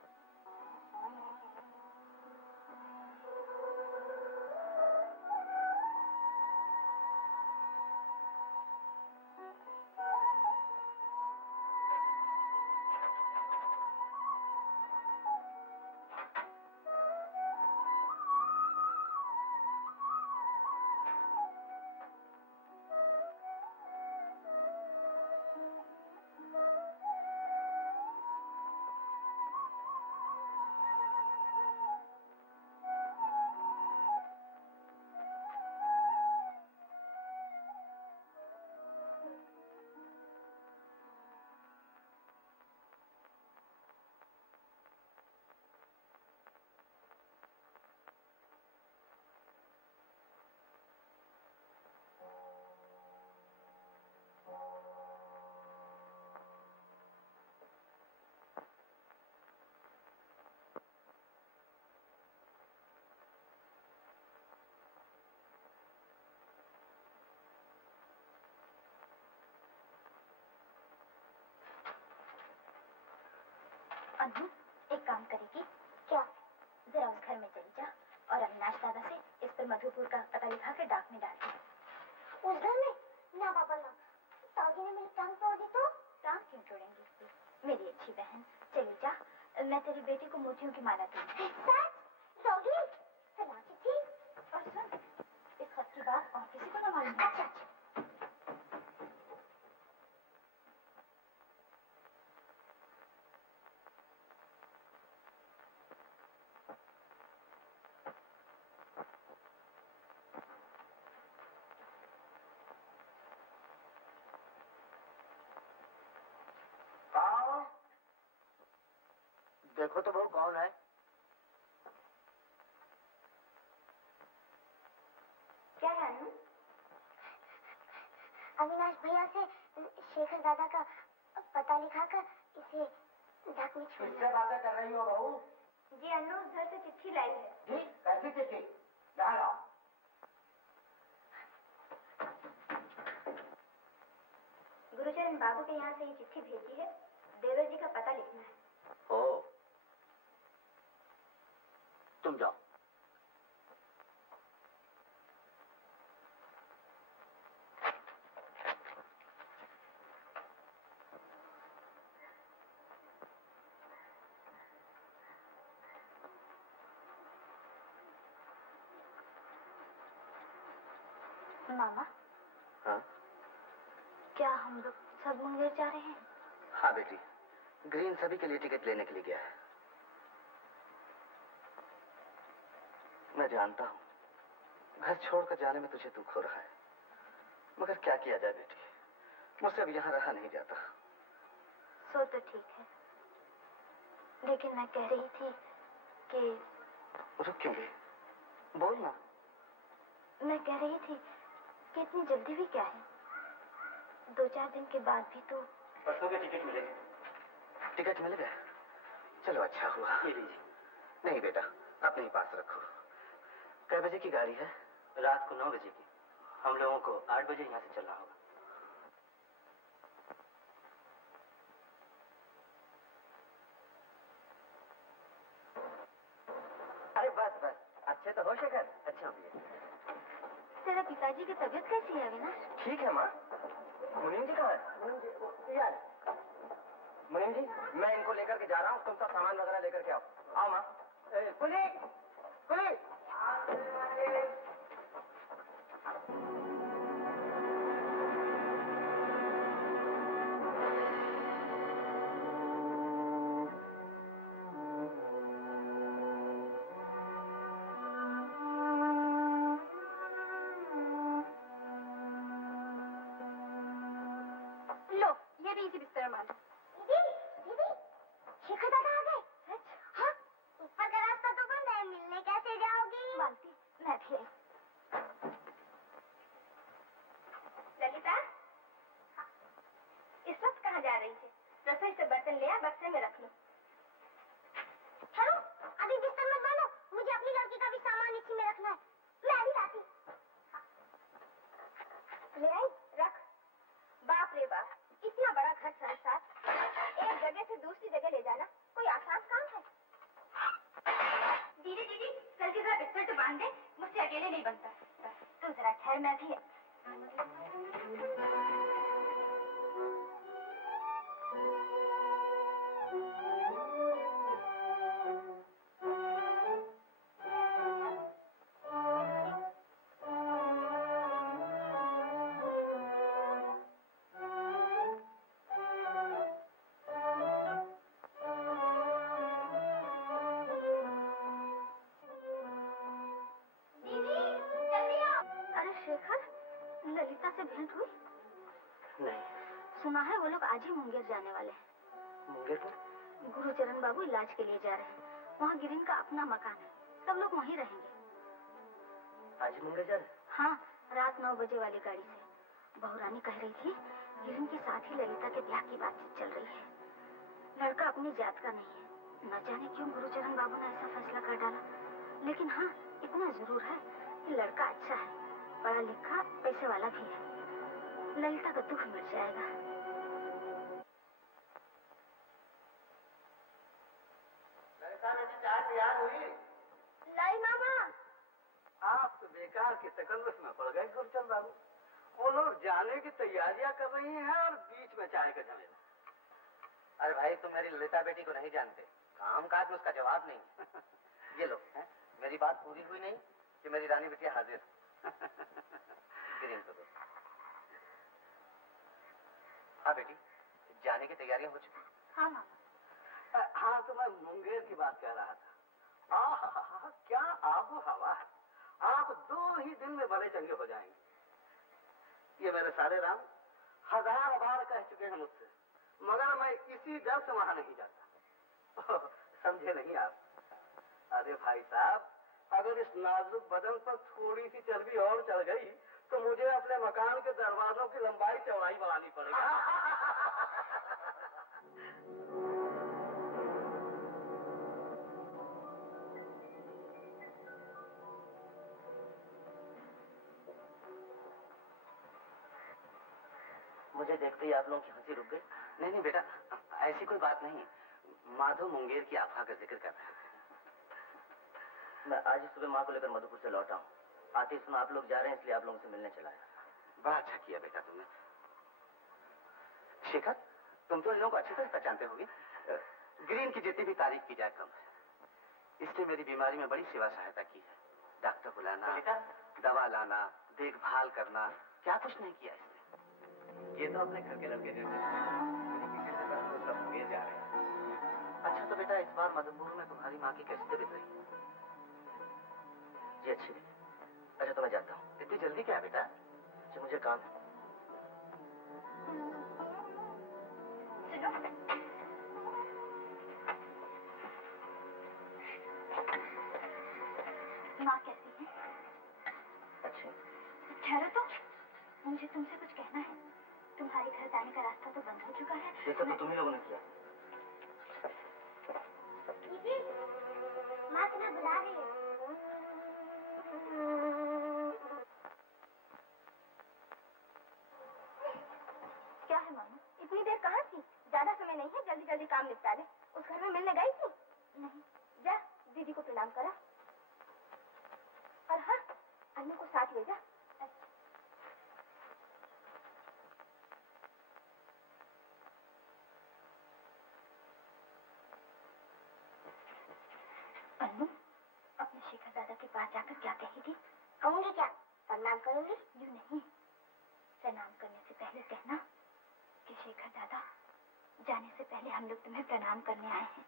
अनु, एक काम करेगी क्या? जरा उस घर में चली जा और अविनाश दादा से इस पर मधुपुर का पता लिखा कर डाक में डाल दे। उस घर में? ना पापा ना, तागी ने मेरी टांग तोड़ दी तो? टांग क्यों तोड़ेंगी? मेरी अच्छी बहन, चली जा, मैं तेरी बेटी को मोतियों की माला दूंगी। और सुन, इस खत की बात और किसी को न मालूम। अच्छा अच्छा। देखो तो बहू कौन है? क्या है अनु? अविनाश भैया से शेखर दादा का पता लिखाकर इसे डाक में छोड़। किससे बातें कर रही हो बहू? जी अनु, उस घर से चिट्ठी लाई है। जी, कैसी चिट्ठी? यहाँ लाओ। गुरुचरण बाबू के यहाँ से ये चिट्ठी भेजी है, देवर जी का पता लिखना है। ओ, तुम जाओ। मामा। हाँ? क्या हम लोग सब मुंगेर जा रहे हैं? हाँ बेटी, ग्रीन सभी के लिए टिकट लेने के लिए गया है। मैं जानता हूँ घर छोड़कर जाने में तुझे दुख हो रहा है, मगर क्या किया जाए बेटी, मुझसे अब यहाँ रहा नहीं जाता। सो तो ठीक है, लेकिन मैं कह रही थी कि... रुक क्यों गई? बोल ना। मैं कह रही थी कि इतनी जल्दी भी क्या है, 2-4 दिन के बाद भी तो... परसों के टिकट मिलेगा। टिकट मिल गया? चलो अच्छा हुआ। ये लीजिए। नहीं बेटा, अपने ही पास रखो। कै बजे की गाड़ी है? रात को 9 बजे की। हम लोगों को 8 बजे यहाँ से चलना होगा। अरे बस बस, अच्छे तो हो शेखर। अच्छा भैया। तेरा पिताजी की तबीयत कैसी है अविनाश? ठीक है माँ। मुनीम जी कहाँ है? मुनीम जी, मैं इनको लेकर के जा रहा हूँ, तुम सब सामान वगैरह लेकर के आओ। आओ माँ। कुली, कुली। शेखर दादा आ गए? हाँ, ऊपर का रास्ता तो बंद है, मुझसे नहीं बनता। तू जरा ठहर, मैं भी ललिता से भेंट हुई? नहीं। सुना है वो लोग आज ही मुंगेर जाने वाले हैं। मुंगेर पर? गुरुचरण बाबू इलाज के लिए जा रहे हैं। वहाँ गिरीन का अपना मकान है, सब लोग वहीं रहेंगे। आज ही मुंगेर जा रहे? हाँ, रात 9 बजे वाली गाड़ी से। बहुरानी कह रही थी गिरीन के साथ ही ललिता के ब्याह की बातचीत चल रही है। लड़का अपनी जात का नहीं है, न जाने क्यों गुरुचरण बाबू ने ऐसा फैसला कर डाला। लेकिन हाँ, इतना जरूर है कि लड़का अच्छा है, पढ़ा लिखा, पैसे वाला भी है। ललिता का दुख मिट जाएगा। ललिता बेटी चाय तैयार हुई? लाई मामा। आप तो बेकार की तकल्लुफ में पड़ गए गुरचंद बाबू। वो लोग जाने की तैयारियां कर रही हैं और बीच में चाय का झमेला। अरे भाई, तुम मेरी ललिता बेटी को नहीं जानते, काम काज में उसका जवाब नहीं। ये लो, मेरी बात पूरी हुई नहीं कि मेरी रानी बेटी हाजिर। गिरीन को दो। हाँ बेटी, जाने की तैयारियां हो चुकी? हाँ मामा। हाँ, तो मैं मुंगेर की बात कह रहा था। आहा, क्या आबो हवा है। आप 2 ही दिन में भले चंगे हो जाएंगे। ये मेरे सारे राम 1000 बार कह चुके हैं मुझसे, मगर मैं इसी डर से वहां नहीं जाता। समझे नहीं आप? अरे भाई साहब, अगर इस नाजुक बदन पर थोड़ी सी चर्बी और चढ़ गई तो मुझे अपने मकान के दरवाजों की लंबाई चौड़ाई बढ़ानी पड़ेगी। मुझे देखते ही आप लोगों की हंसी रुक गई? नहीं नहीं बेटा, ऐसी कोई बात नहीं। माधव मुंगेर की आफा का जिक्र कर रहा है। मैं आज ही सुबह माँ को लेकर मधुपुर से लौटा हूँ। आते ही सुना आप लोग जा रहे हैं, इसलिए आप लोगों से मिलने चला है। बड़ा अच्छा किया बेटा तुमने। शेखर, तुम तो इन लोगों को अच्छी तरह पहचानते होगे। ग्रीन की जितनी भी तारीफ की जाए कम है। इसने मेरी बीमारी में बड़ी सेवा सहायता की है। डॉक्टर बुलाना, दवा लाना, देखभाल करना, क्या कुछ नहीं किया इसने। ये तो अपने घर के लड़के जैसे सब मुंगेर जा रहे हैं। अच्छा तो बेटा, इस बार मधुपुर में तुम्हारी माँ की कैसी तबीयत रही? जी अच्छी रही। अच्छा तो मैं जाता हूँ। इतनी जल्दी क्या बेटा? जी मुझे काम है। माँ कैसी है? अच्छी। ठहरो तो, मुझे तुमसे कुछ कहना है। तुम्हारे घर जाने का रास्ता तो बंद हो चुका है। देखो तो तुम ही लोगों ने किया। दीदी, माँ तुम्हें बुला रही है। क्या है मामा? इतनी देर कहाँ थी? ज्यादा समय नहीं है, जल्दी जल्दी काम निपटा ले। उस घर में मिलने गई थी? नहीं। जा दीदी को प्रणाम करा। और हाँ, अन्नू को साथ ले जा। अन्नू, अपने शेखर दादा के पास जाकर क्या कहेगी? कहूंगी क्या? प्रणाम करूंगी? यूं नहीं, प्रणाम करने से पहले कहना कि शेखर दादा, जाने से पहले हम लोग तुम्हें प्रणाम करने आए हैं।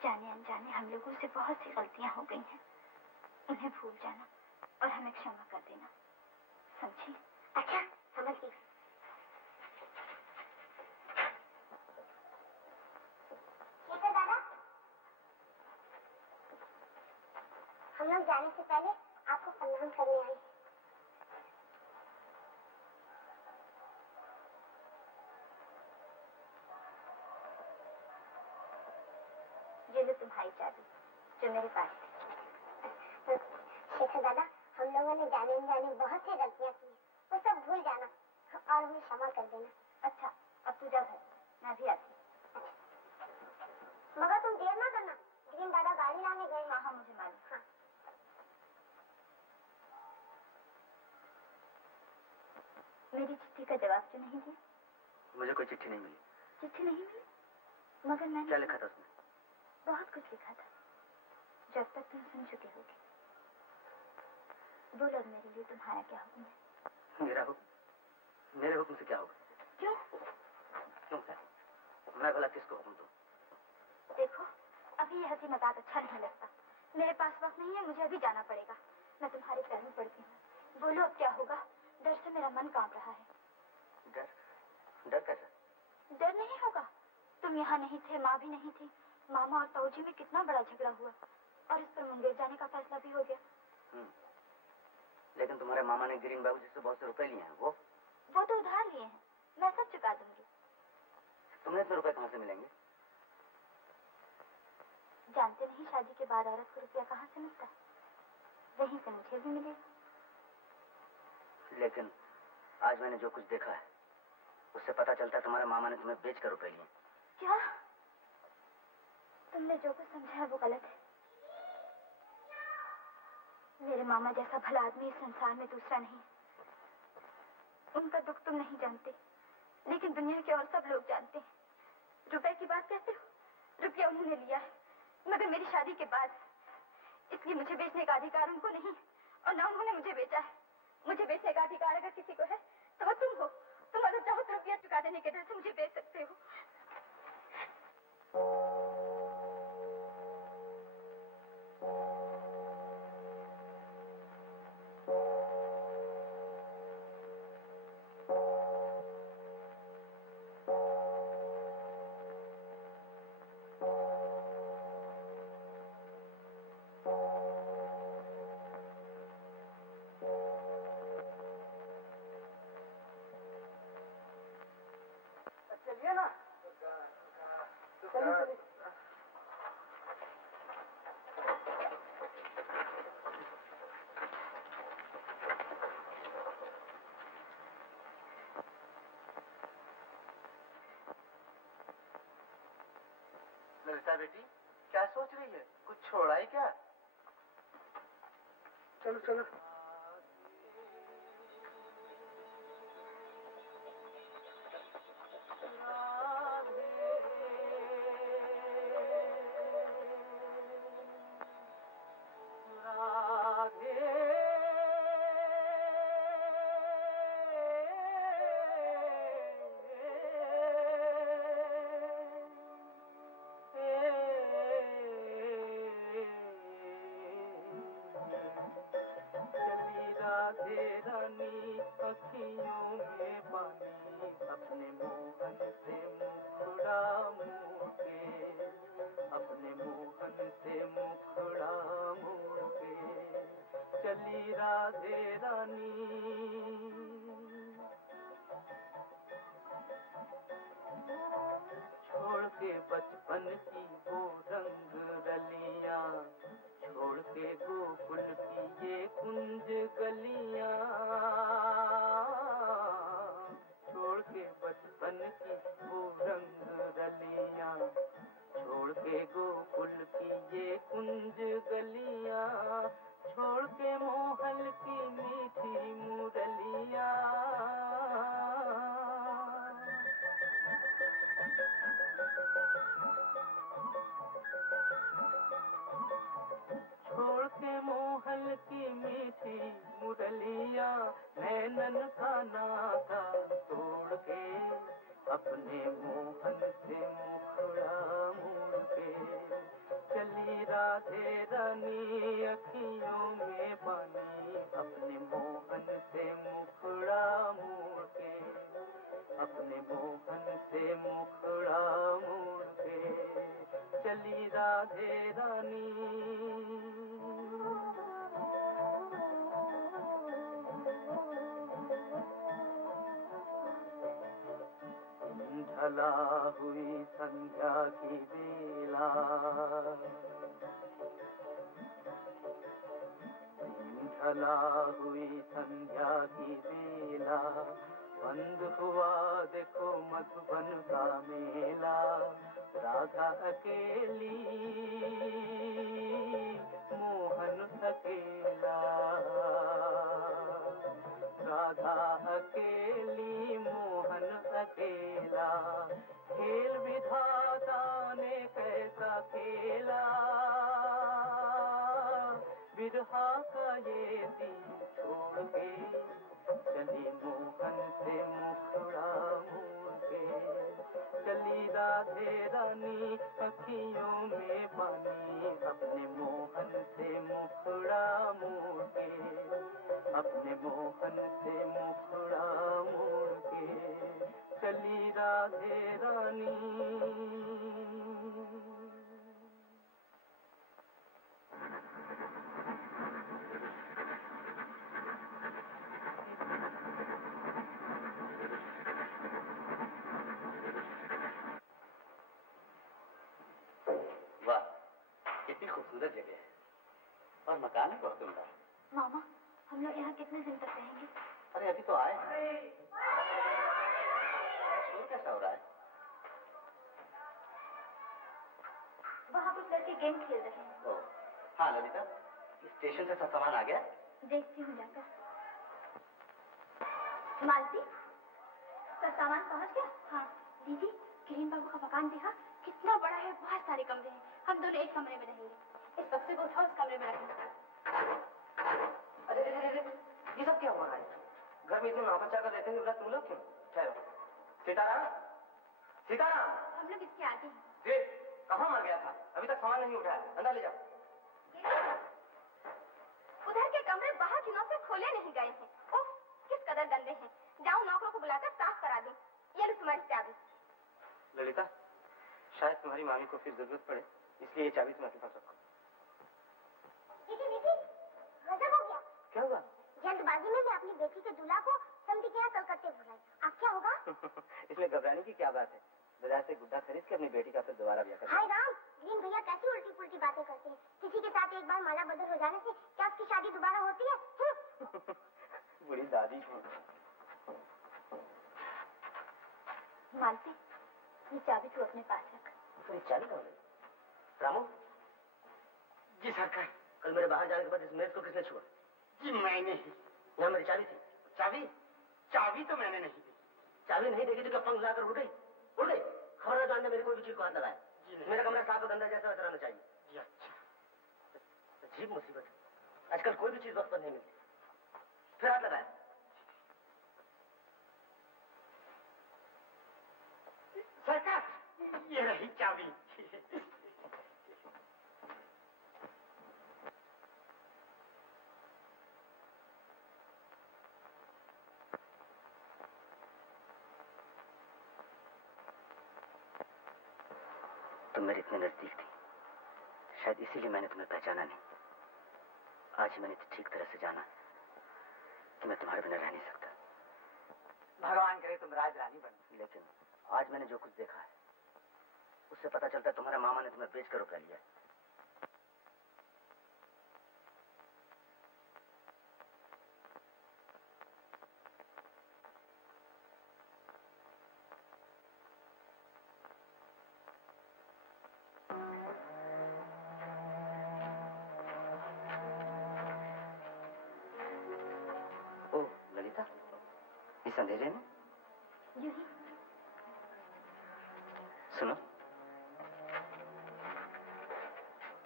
जाने अनजाने हम लोगों से बहुत सी गलतियां हो गई हैं। उन्हें भूल जाना और हमें क्षमा कर देना, समझी? अच्छा, समझ गई। शेखर दादा, हम लोग जाने से पहले आपको प्रणाम करने आए हैं। ये लो तुम्हारी चाबी, जो मेरे पास है। शेखर दादा, हम लोगों ने जाने अनजाने बहुत सी गलतियां की हैं, वो सब भूल जाना और हमें क्षमा कर देना। अच्छा, अब तू जा घर, मैं भी आती हूँ। मगर तुम देर ना करना, ग्रीन दादा गाड़ी लाने गए। हाँ हाँ, मुझे मालूम। हाँ। मेरी चिट्ठी का जवाब क्यों नहीं दिया? मुझे कोई चिट्ठी नहीं मिली। चिट्ठी नहीं मिली? मगर मैंने क्या लिखा था उसमें? बहुत कुछ लिखा था जो अब तक तुम सुन चुके होगे। बोलो मेरे लिए तुम्हारा क्या हुक्म है? मेरा हुक्म? मेरे हुक्म से क्या होगा? क्यों? क्यों क्या? मैं भला किसको हुक्म दूं? देखो, अभी यह हंसी मजाक अच्छा नहीं लगता। मेरे पास वक्त नहीं है, मुझे अभी जाना पड़ेगा। मैं तुम्हारे पैर में पड़ती हूँ। बोलो अब क्या होगा? डर से मेरा मन कांप रहा है। डर? डर कैसा? डर नहीं होगा। तुम यहाँ नहीं थे, माँ भी नहीं थी। मामा और ताऊजी में कितना बड़ा झगड़ा हुआ और इस पर मुंगेर जाने का फैसला भी हो गया। लेकिन तुम्हारे मामा ने गिरीन बाबू जी से बहुत से रुपए लिए हैं। वो तो उधार लिए हैं, मैं सब चुका दूंगी। तुम्हें इतने रुपए कहाँ से मिलेंगे? जानते नहीं, शादी के बाद औरत को रुपया कहाँ से मिलता है? वहीं से मुझे भी मिलेगा। लेकिन आज मैंने जो कुछ देखा है उससे पता चलता है तुम्हारे मामा ने तुम्हें बेचकर रुपए लिए। क्या? तुमने जो कुछ समझा है वो गलत है। मेरे मामा जैसा भला आदमी इस संसार में दूसरा नहीं। उनका दुख तुम नहीं जानते, लेकिन दुनिया के और सब लोग जानते हैं। रुपए की बात कहते हो? रुपया उन्होंने लिया है, मगर मेरी शादी के बाद। इसलिए मुझे बेचने का अधिकार उनको नहीं और ना उन्होंने मुझे बेचा है। मुझे बेचने का अधिकार अगर किसी को है तो वो तुम हो। तुम अगर चाहो तो रुपया चुका देने के डर से मुझे बेच सकते हो। चलिए ना। चलिए। ललिता बेटी, क्या सोच रही है? कुछ छोड़ा है क्या? चलो चलो। बचपन की वो रंग रलियां, छोड़ के गोकुल की ये कुंज गलियां, छोड़ के बचपन की वो रंग रलियां, छोड़ के गोकुल की ये कुंज गलियां, छोड़ के मोहल की मीठी मुरलियां, छोड़ के मोहल की मीठी मुरलियां, नैनन का नाता तोड़ के, अपने मोहन से मुखड़ा मोड़ के, चली राधे रानी अखियों में पानी, अपने मोहन से मुखड़ा मोड़ के, अपने मोहन से मुखड़ा मोड़ के, चली राधे रानी। ढला हुई संध्या की बेला, ढला हुई संध्या की बेला, बंद हुआ देखो मधुबन का मेला, राधा अकेली मोहन अकेला, राधा अकेला खेला, बिरहा का ये दिन छोड़ के चली मोहन से मुखड़ा मोड़ के, चली राधे रानी अखियों में पानी, अपने मोहन से मुखड़ा मोड़ के, अपने मोहन से मुखड़ा मोड़ के चली राधे रानी। वाह, कितनी खूबसूरत जगह है और मकान है बहुत उम्दा। मामा, हम लोग यहाँ कितने दिन तक रहेंगे? अरे अभी तो आए हैं। शोर कैसा हो रहा है? वहाँ कुछ लड़के गेम खेल रहे हैं। ओ, हाँ ललिता, स्टेशन से सब सामान आ गया? देखती हूँ जाकर। मालती, सब सामान पहुँच गया? हाँ। दीदी, किरण बाबू का मकान देखा? कितना बड़ा है, बहुत सारे कमरे हैं। हम दोनों एक कमरे में रहेंगे। इस बक्से को उठाओ, उस कमरे में रखेंगे। अरे ये सब क्या हो रहा है? घर में इतने माँ बच्चा कर रहते हैं, तुम लोग क्यों? ठहरो। सीताराम, सीताराम। हम लोग इसके आगे हैं। जी, कहाँ मर गया था? अभी तक सामान नहीं उठाया, अंदर ले जाओ। उधर के कमरे बाहर की नौ से खोले नहीं गए हैं। उफ, किस कदर गंदे हैं। जाओ नौकरों को बुलाकर साफ करा दो। ये लो तुम्हारी चाबी। ललिता, शायद तुम्हारी मामी को फिर जरूरत पड़े, इसलिए ये चाबी तुम्हारे पास रखो। गजब हो गया। क्या हुआ? जल्दबाजी में मैं अपनी बेटी के दूल्हा को समझी के यहाँ कलकत्ते बुलाई। अब क्या होगा? इसमें घबराने की क्या बात है? बाजार से गुड्डा खरीद के अपनी बेटी का फिर दोबारा ब्याह कर। हाय राम, ग्रीन भैया कैसी उल्टी पुल्टी बातें करते हैं। किसी के साथ एक बार माला बदल हो जाने से क्या उसकी शादी दोबारा होती है? बुरी दादी को। मालती, ये चाबी तू अपने पास रख। तुम्हारी चाबी कहाँ गई? रामू? जी सरकार। कल मेरे बाहर जाने के बाद इस मेज को किसने छुआ? जी मैंने ही। यहाँ मेरी चाबी थी। चाबी? चाबी तो मैंने नहीं दी। चाबी नहीं देगी तो क्या पंख लाकर उड़ गई? उड़ गई? खबर जानने मेरी कोई भी चीज को हाथ लगाया। मेरा कमरा साफ और गंदा जैसा वैसा रहना चाहिए। जी अच्छा। अजीब मुसीबत है। आजकल कोई भी चीज वक्त पर नहीं मिलती। फिर हाथ लगाया। सरकार, ये रही चाबी। तुम मेरे इतने नजदीक थी, शायद इसीलिए मैंने तुम्हें पहचाना नहीं। आज मैंने ठीक तरह से जाना कि मैं तुम्हारे बिना रह नहीं सकता। भगवान करे तुम राज रानी बनो। लेकिन आज मैंने जो कुछ देखा है, उससे पता चलता है तुम्हारे मामा ने तुम्हें बेचकर रुपया लिया। इस अंधेरे में? यूं ही। सुनो,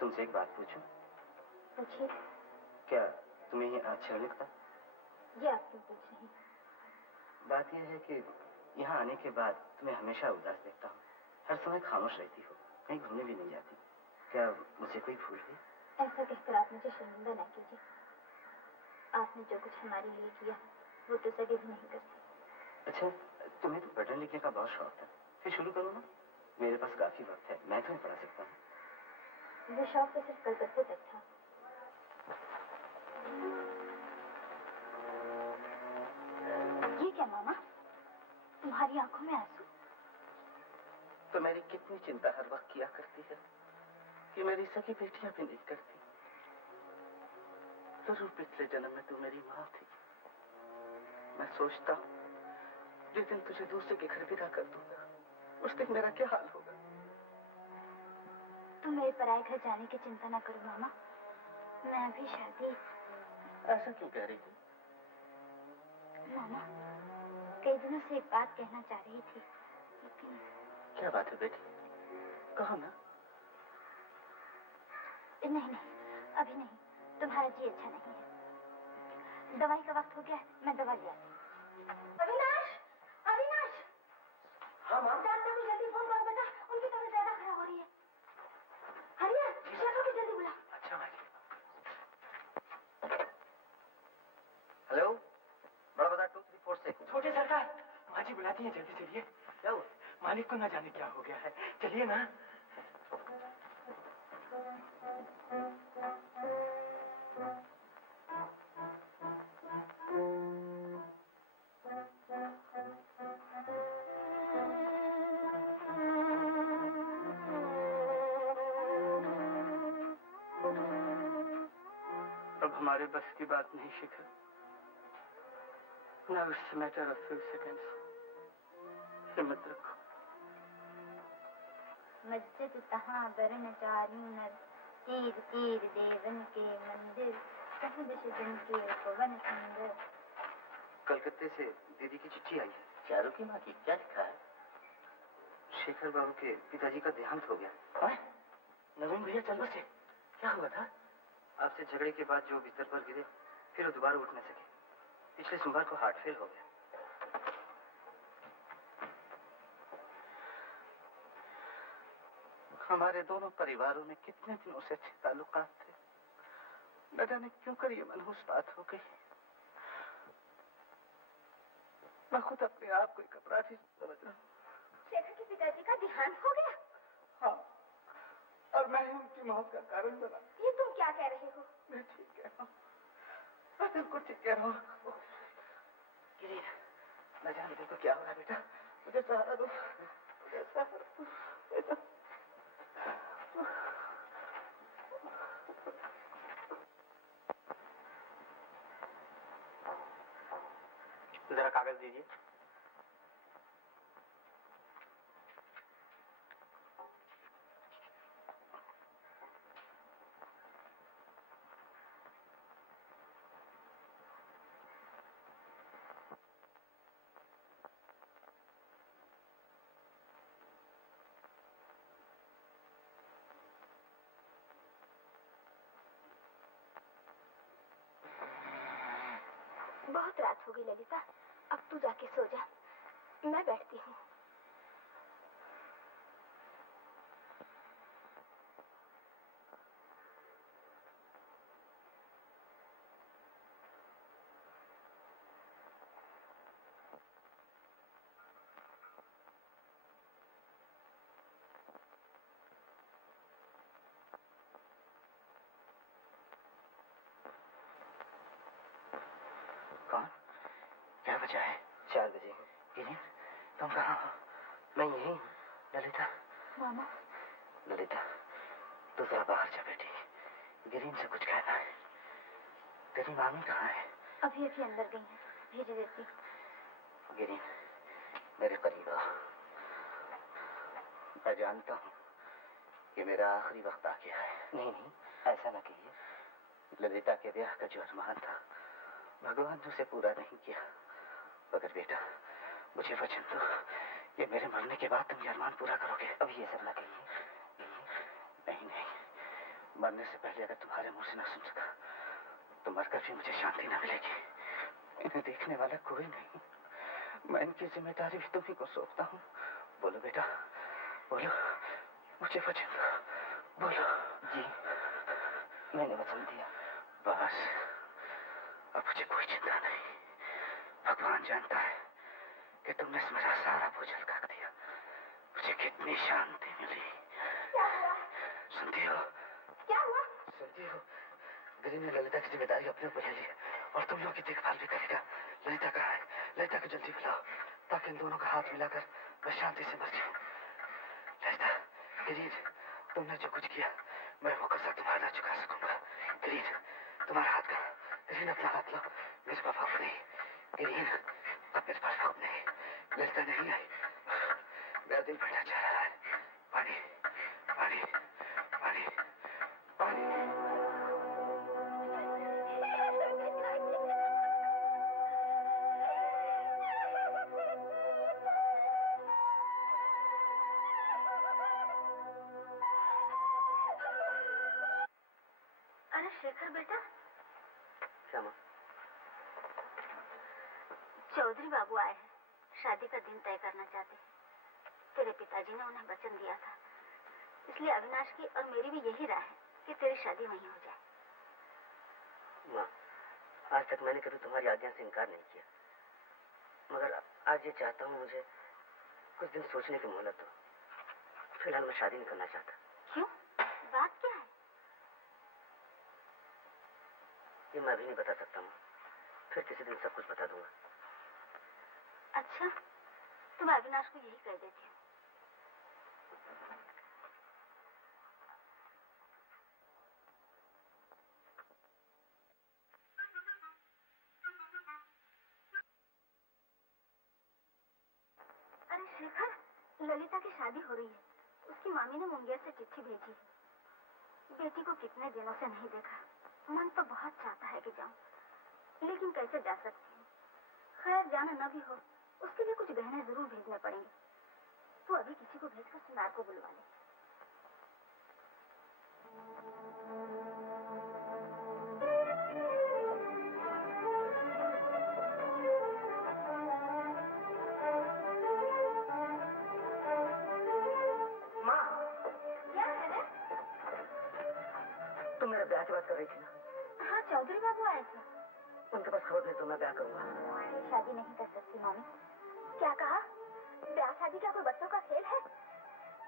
तुमसे एक बात पूछूं? पूछिए। क्या तुम्हें ये अच्छा लगता? ये आप क्यों पूछ रही हैं? बात यह है कि यहाँ आने के बाद तुम्हें हमेशा उदास देखता हूँ। हर समय खामोश रहती हो, कहीं घूमने भी नहीं जाती। क्या मुझे कोई भूल गई? ऐसा कहकर आप मुझे शर्मिंदा न कीजिए। आपने जो कुछ हमारे लिए किया वो तो सभी भी नहीं कर सकते। अच्छा, तुम्हें तो पढ़ने लिखने का बहुत शौक था, फिर शुरू करो ना। मेरे पास काफी वक्त है, मैं तुम्हें पढ़ा सकता हूँ। वो शौक तो सिर्फ कलकत्ते तक था। ये क्या मामा, तुम्हारी आंखों में आंसू? तो मेरी कितनी चिंता हर वक्त किया करती है कि मेरी सगी बेटियां भी नहीं करती। जरूर पिछले जन्म में तू मेरी माँ थी। मैं सोचता हूँ जिस दिन तुझे दूसरे के घर विदा कर दूंगा, उस दिन मेरा क्या हाल होगा। तुम मेरे पराये घर जाने की चिंता न करो मामा। मैं अभी शादी। ऐसा क्यों कह रही थी? मामा, कई दिनों से एक बात कहना चाह रही थी, लेकिन क्या बात है बेटी, कहो ना। नहीं नहीं, अभी नहीं, तुम्हारा जी अच्छा नहीं है। दवाई का वक्त हो गया है, मैं दवा ले आती। अविनाश, अविनाश। हाँ माँ। डॉक्टर को जल्दी फोन करो बेटा, उनकी तबीयत ज्यादा खराब हो रही है। हरिया, शेखर को जल्दी बुला। अच्छा माँ जी। हेलो, बड़ा बाजार 2346। छोटे सरकार, माँ जी बुलाती हैं, जल्दी चलिए। क्या हुआ? मालिक को ना जाने क्या हो गया है, चलिए ना। अब हमारे बस की बात नहीं शिखर। Now it's a matter of few seconds. हिम्मत रखो। मस्जिद तहाँ बरन चारू नर, तीर तीर देवन के मंदिर, सहज सजन के पवन सुंदर। कलकत्ते से दीदी की चिट्ठी आई है। चारू की माँ की क्या लिखा है? शेखर बाबू के पिताजी का देहांत हो गया। नवीन भैया चल बसे, क्या हुआ था? आपसे झगड़े के बाद जो बिस्तर पर गिरे, फिर वो दोबारा उठ न सके। पिछले सोमवार को हार्ट फेल हो गया। हमारे दोनों परिवारों में कितने दिनों से अच्छे ताल्लुकात थे, न जाने क्यों कर ये मनहूस बात हो गई। मैं खुद अपने आप को एक अपराधी समझ रहा हूँ। शेखर के पिताजी का देहांत हो गया? हाँ, और मैं ही उनकी मौत का कारण बना। ये तुम क्या कह रहे हो? मैं ठीक कह रहा हूँ, मैं बिल्कुल ठीक कह रहा हूँ। गिरी, न जाने देखो क्या हो रहा है बेटा, मुझे सहारा दो, मुझे सहारा दो बेटा। जरा कागज दीजिए। बहुत रात हो गई ललिता, अब तू जाके सो जा, मैं बैठती हूँ। कौन? क्या वजह है? 4 बजे। गिरीन, तुम कहाँ हो? मैं यहीं। ललिता। मामा। ललिता, तू जरा बाहर जा बेटी, गिरीन से कुछ कहना है। तेरी मामी कहाँ है? अभी अभी अंदर गई हैं, भेज देती। गिरीन, मेरे करीब आ। मैं जानता हूँ कि मेरा आखिरी वक्त आ गया है। नहीं नहीं, ऐसा ना कहिए। ललिता के ब्याह का जो अरमान था, भगवान ने उसे पूरा नहीं किया। मगर बेटा, मुझे वचन दो कि मेरे मरने के बाद तुम ये अरमान पूरा करोगे। अब ये सब ना कहिए। नहीं नहीं, मरने से पहले अगर तुम्हारे मुंह से ना सुन सका तो मरकर भी मुझे शांति ना मिलेगी। इन्हें देखने वाला कोई नहीं, मैं इनकी जिम्मेदारी भी तुम्ही को सौंपता हूँ। बोलो बेटा, बोलो, मुझे वचन दो, बोलो। जी, मैंने वचन दिया। बस, अब मुझे कोई चिंता नहीं। भगवान जानता है कि तुमने मेरा सारा बोझ हल्का कर दिया। मुझे कितनी शांति मिली। क्या हुआ? सुनती हो? क्या हुआ? सुनती हो? गिरीन ने ललिता की जिम्मेदारी अपने ऊपर ले ली और तुम लोगों की देखभाल भी करेगा। ललिता कहाँ है? ललिता को जल्दी बुलाओ ताकि इन दोनों का हाथ मिलाकर मैं शांति से मर जाऊं। ललिता, गिरीन, तुमने जो कुछ किया मैं वो कर्जा तुम्हारा चुका सकूंगा। गिरीन, तुम्हारा हाथ कहाँ? गिरीन, अपना हाथ लो। मेरे पास वक्त नहीं। गिरीन, अब मेरे पास वक्त नहीं। ललिता नहीं आई। मेरा दिल बैठा जा रहा है। पानी, पानी, पानी, पानी। शेखर बेटा। क्या माँ? चौधरी बाबू आए हैं, शादी का दिन तय करना चाहते हैं। तेरे पिताजी ने उन्हें वचन दिया था, इसलिए अविनाश की और मेरी भी यही राय है कि तेरी शादी वहीं हो जाए। माँ, आज तक मैंने कभी तुम्हारी आज्ञा से इनकार नहीं किया, मगर आज ये चाहता हूँ मुझे कुछ दिन सोचने की मोहलत दो। फिलहाल मैं शादी नहीं करना चाहता। क्यों? बात क्या है? ये मैं भी नहीं बता सकता माँ, फिर किसी दिन सब कुछ बता दूंगा। अच्छा, तो मैं अविनाश को यही कह देती हूँ। अरे शेखर, ललिता की शादी हो रही है। उसकी मामी ने मुंगेर से चिट्ठी भेजी है। बेटी को कितने दिनों से नहीं देखा, मन तो बहुत चाहता है कि जाऊं, लेकिन कैसे जा सकती हूँ। खैर, जाना न भी हो, उसके लिए कुछ गहने जरूर भेजने पड़ेंगे। तो अभी किसी को भेजकर सुनार को बुलवा ले। माँ, क्या है रे? तुम मेरे ब्याह की बात कर रही थी ना? हाँ, चौधरी बाबू आए थे। उनके पास खबर भेज दो, मैं ब्याह करूंगा। शादी नहीं कर सकती मामी। क्या कहा? ब्याह शादी क्या कोई बच्चों का खेल है?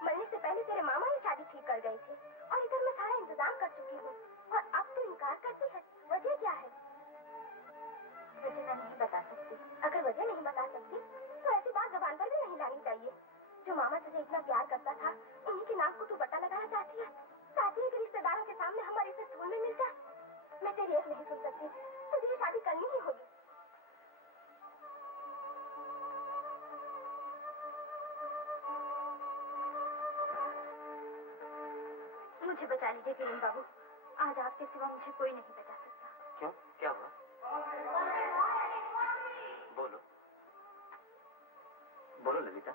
मरने से पहले तेरे मामा ही शादी ठीक कर गए थे और इधर मैं सारा इंतजाम कर चुकी हूँ, और अब तो इनकार करती है। वजह क्या है? वजह मैं नहीं बता सकती। अगर वजह नहीं बता सकती तो ऐसी बात जुबान पर भी नहीं लानी चाहिए। जो मामा तुझे इतना प्यार करता था, उन्हीं के नाम को तू पट्टा लगाना चाहती है। चाहती है कि रिश्तेदारों के सामने हमारी इज्जत धूल में मिल जाए। मैं तेरी एक नहीं सुन सकती, तुझे ये शादी करनी ही होगी। मुझे बचा लीजिए किरण बाबू, आज आपके सिवा मुझे कोई नहीं बचा सकता। क्यों? क्या हुआ? बोलो बोलो ललिता।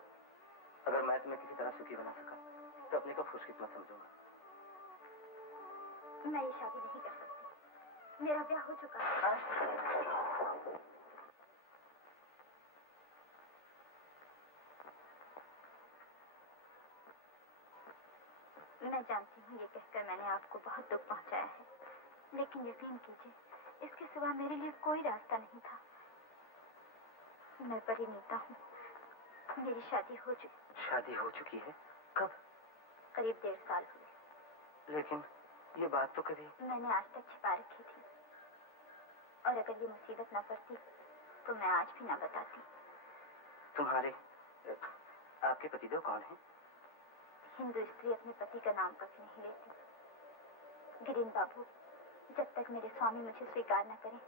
अगर मैं तुम्हें किसी तरह सुखी बना सका तो अपने को खुशकिस्मत समझूंगा। मैं ये शादी नहीं कर सकती, मेरा ब्याह हो चुका है। मैं जानती हूँ ये कहकर मैंने आपको बहुत दुख पहुंचाया है, लेकिन यकीन कीजिए, इसके सिवा मेरे लिए कोई रास्ता नहीं था। मैं परिणीता हूँ, मेरी शादी हो चुकी। शादी हो चुकी है? कब? करीब 1.5 साल हुए। लेकिन ये बात तो कभी मैंने आज तक छिपा रखी थी, और अगर ये मुसीबत न पड़ती तो मैं आज भी न बताती। तुम्हारे आपके पतिदेव कौन हैं? हिंदू स्त्री अपने पति का नाम कभी नहीं लेती। गिरीन बाबू, जब तक मेरे स्वामी मुझे स्वीकार न करें,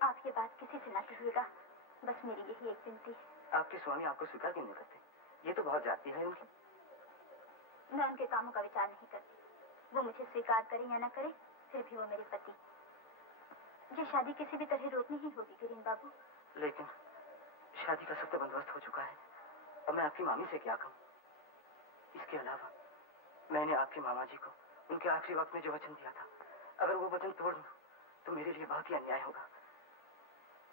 आप ये बात किसी से न कहिएगा। बस मेरी यही एक विनती है। आपके स्वामी आपको स्वीकार क्यों नहीं करते? ये तो बहुत जाती है उनकी। मैं उनके कामों का विचार नहीं करती। वो मुझे स्वीकार करें या न करें, फिर भी वो मेरे पति। ये शादी किसी भी तरह रोकनी ही होगी गिरीन बाबू। लेकिन शादी का सब तो बंदोबस्त हो चुका है, अब मैं आपकी मामी से क्या कहूँ? इसके अलावा मैंने आपके मामा जी को उनके आखिरी वक्त में जो वचन दिया था, अगर वो वचन तोड़ दूं तो मेरे लिए बहुत ही अन्याय होगा।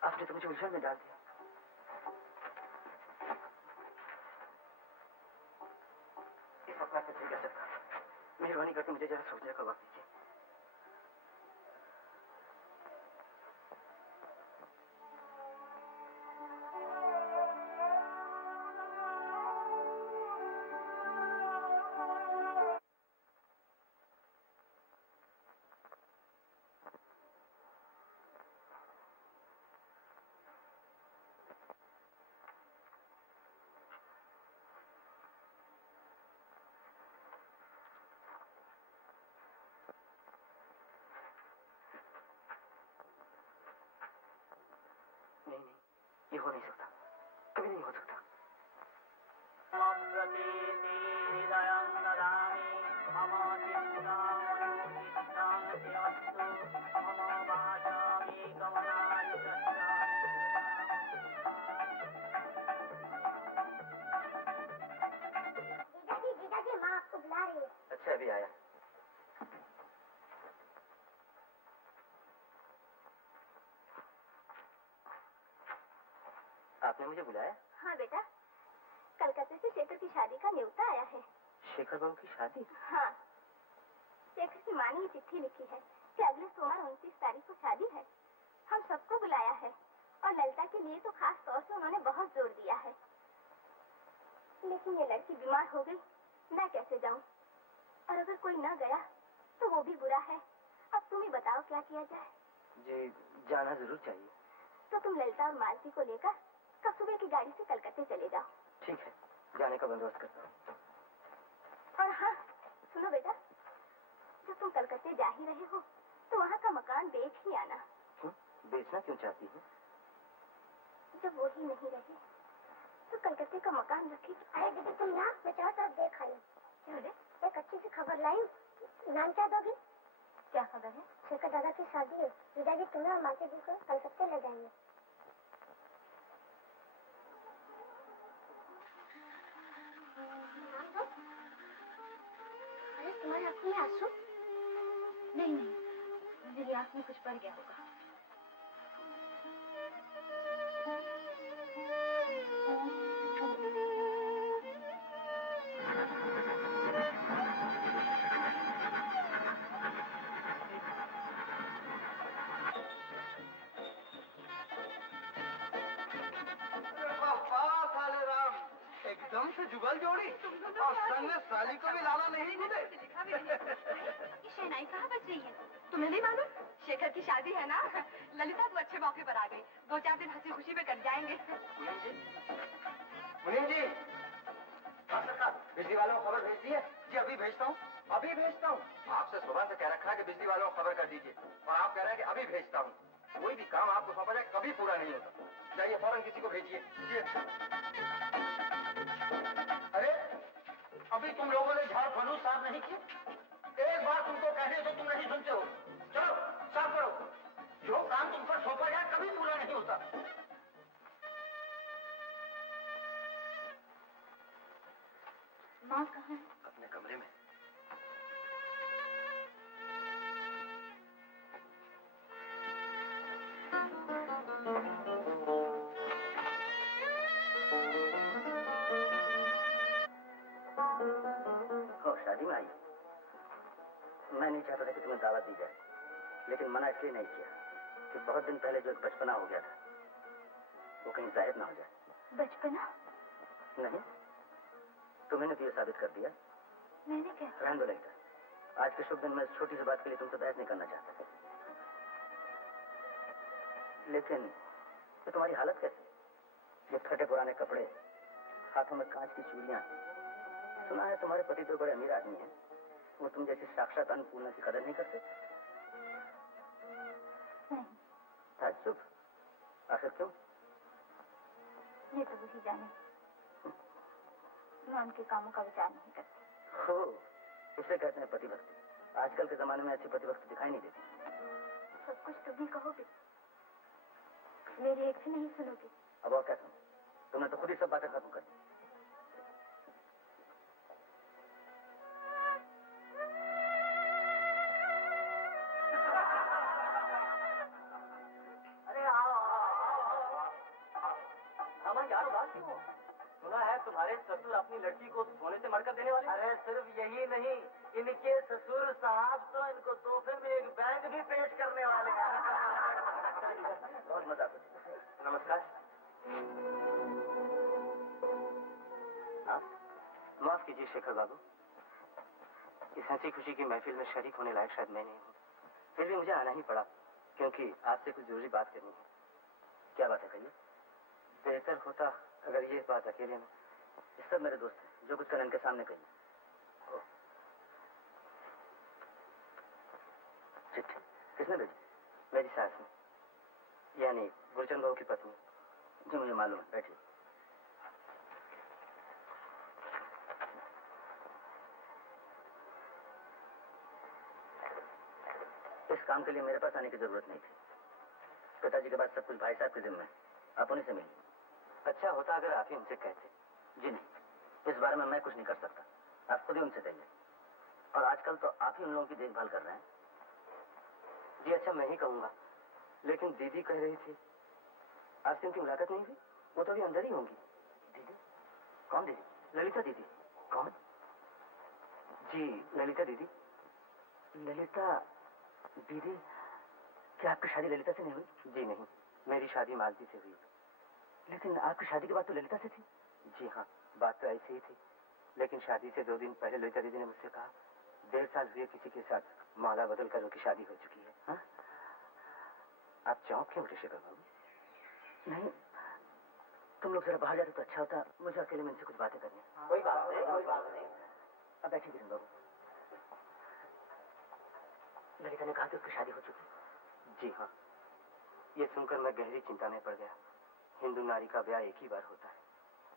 आपने तो मुझे उलझन में डाल दिया। इस वक्त मैं कुछ नहीं कर सकता। मेहरबानी करके मुझे जरा सोचने का वक्त दीजिए। नहीं, ये हो नहीं सकता, कभी नहीं हो सकता। जीजाजी, माँ आपको बुला रही है। अच्छा, अभी आया। आपने मुझे बुलाया? हाँ बेटा, कलकत्ते से शेखर की शादी का न्योता आया है। शेखर बाबू की शादी? हाँ, शेखर की माँ ने ये चिट्ठी लिखी है कि अगले सोमवार 29 तारीख को शादी है। हम सबको बुलाया है और ललिता के लिए तो खास तौर से उन्होंने बहुत जोर दिया है। लेकिन ये लड़की बीमार हो गई, मैं कैसे जाऊं? और अगर कोई न गया तो वो भी बुरा है। अब तुम ही बताओ क्या किया जाए। जी, जाना जरूर चाहिए। तो तुम ललिता और मालती को लेकर कल सुबह की गाड़ी से कलकत्ते चले जाओ। ठीक है, जाने का बंदोबस्त करता हूँ। और हाँ, सुनो बेटा, जब तुम कलकत्ते जा ही रहे हो तो वहाँ का मकान बेच ही आना। क्यों? बेचना क्यों चाहती है? जब वो ही नहीं रहे तो कलकत्ते का मकान रखेगी। अरे दीदी तुम ना, मैं चारों तरफ देख आई हूँ। एक अच्छी सी खबर लाई, नाम क्या दोगी? क्या खबर है? शेखर दादा की शादी है। जीजाजी तुम्हें और माता जी को कलकत्ते ले जाएंगे। अरे तुम्हारी आँख में आंसू? नहीं नहीं, मेरी आँख में कुछ पड़ गया होगा। एकदम से जुगल जोड़ी और संग में साली को भी लाना नहीं मुझे। ये शहनाई कहाँ बज रही है? तुम्हें नहीं मालूम? शेखर की शादी है ना। ललिता तो अच्छे मौके पर आ गई। 2-4 दिन हंसी खुशी में कट जाएंगे। मुनीम जी, हाँ सरकार, बिजली वालों को खबर भेज दी है? जी अभी भेजता हूँ, अभी भेजता हूँ। आपसे सुबह से कह रखा है कि बिजली वालों को खबर कर दीजिए और आप कह रहे हैं कि अभी भेजता हूँ। कोई भी काम आपको सौंपा जाए कभी पूरा नहीं होता। जाइए फौरन किसी को भेजिए। अरे अभी तुम लोगों ने झाड़ फलूस साफ नहीं किया। एक बार तुमको कहने तो तुम नहीं सुनते हो। चलो साफ करो। जो काम तुम पर सौंपा जाए कभी पूरा नहीं होता। माँ कहाँ है? अपने कमरे में। शादी में आई। मैं नहीं चाहता था कि तुम्हें दावत दी जाए, लेकिन मना इसलिए नहीं किया कि बहुत दिन पहले जो एक बचपना हो गया था वो कहीं जाहिर ना हो जाए। बचपना? नहीं, तुम्हें तो ये साबित कर दिया। मैंने क्या? रहने दो ललिता, आज के शुभ दिन में इस छोटी सी बात के लिए तुमसे बहस नहीं करना चाहता। लेकिन तो तुम्हारी हालत कैसी? ये फटे पुराने कपड़े, हाथों में कांच की चूड़ियां। सुना है तुम्हारे पति तो बड़े अमीर आदमी हैं, वो तुम जैसी साक्षात अन्नपूर्णा की कदर नहीं करते? नहीं। ताज्जुब, आखिर क्यों? ये तो वही जाने, मैं उनके कामों का विचार नहीं करती। हो, इसे कहते हैं पतिभक्ति। आजकल के जमाने में ऐसी पतिभक्ति दिखाई नहीं देती। सब कुछ तुम ही कहोगे, मेरी एक भी नहीं सुनोगे। अब और क्या सुनो? तुमने तो खुद ही सब बातें खत्म कर दी। सुना है तुम्हारे ससुर अपनी लड़की को सोने से मरकर देने वाले। अरे सिर्फ यही नहीं, इनके ससुर साहब तो इनको तोहफे में एक बैग भी पेश करने वाले हैं। बहुत मजा आता। नमस्कार। हाँ, माफ कीजिए शेखर बाबू, इस हंसी खुशी की महफिल में शरीक होने लायक शायद मैं नहीं हूँ, फिर भी मुझे आना ही पड़ा क्योंकि आपसे कुछ जरूरी बात करनी है। क्या बात है, कहिए। बेहतर होता अगर ये बात अकेले में, ये सब मेरे दोस्त हैं, जो कुछ कर इनके सामने कहिए। चिट्ठी किसने भेजी? मेरी सास ने, यानी गुरचंद बाबू की पत्नी। जी मुझे मालूम है, बैठिए। इस काम के लिए मेरे पास आने की जरूरत नहीं थी। पिताजी के बाद सब कुछ भाई साहब के जिम्मे है, आप उन्हीं से मिलिए। अच्छा होता अगर आप ही उनसे कहते। जी नहीं, इस बारे में मैं कुछ नहीं कर सकता, आप खुद ही उनसे कहिए। और आजकल तो आप ही उन लोगों की देखभाल कर रहे हैं। जी अच्छा, मैं ही कहूंगा, लेकिन दीदी कह रही थी आपसे उनकी मुलाकात नहीं हुई? वो तो अभी अंदर ही होंगी। दीदी? कौन दीदी? ललिता दीदी। कौन? जी ललिता दीदी। ललिता दीदी, क्या आपकी शादी ललिता से नहीं हुई? जी नहीं, मेरी शादी मालती से हुई। लेकिन आपकी शादी के बाद तो ललिता से थी। जी हाँ, बात तो ऐसी ही थी, लेकिन शादी से 2 दिन पहले ललिता दीदी ने मुझसे कहा 1.5 साल हुए किसी के साथ माला बदल कर उनकी शादी हो चुकी है। हाँ? आप चौंक क्यों उठे शेखर बाबू? नहीं, तुम लोग जरा बाहर जाते तो अच्छा होता, मुझे अकेले में इनसे कुछ बातें करनी। कोई बात नहीं, कोई बात नहीं। अब बैठिए किरण बाबू। ललिता ने कहा कि उसकी शादी हो चुकी। जी हाँ, ये सुनकर मैं गहरी चिंता में पड़ गया। हिंदू नारी का ब्याह एक ही बार होता है,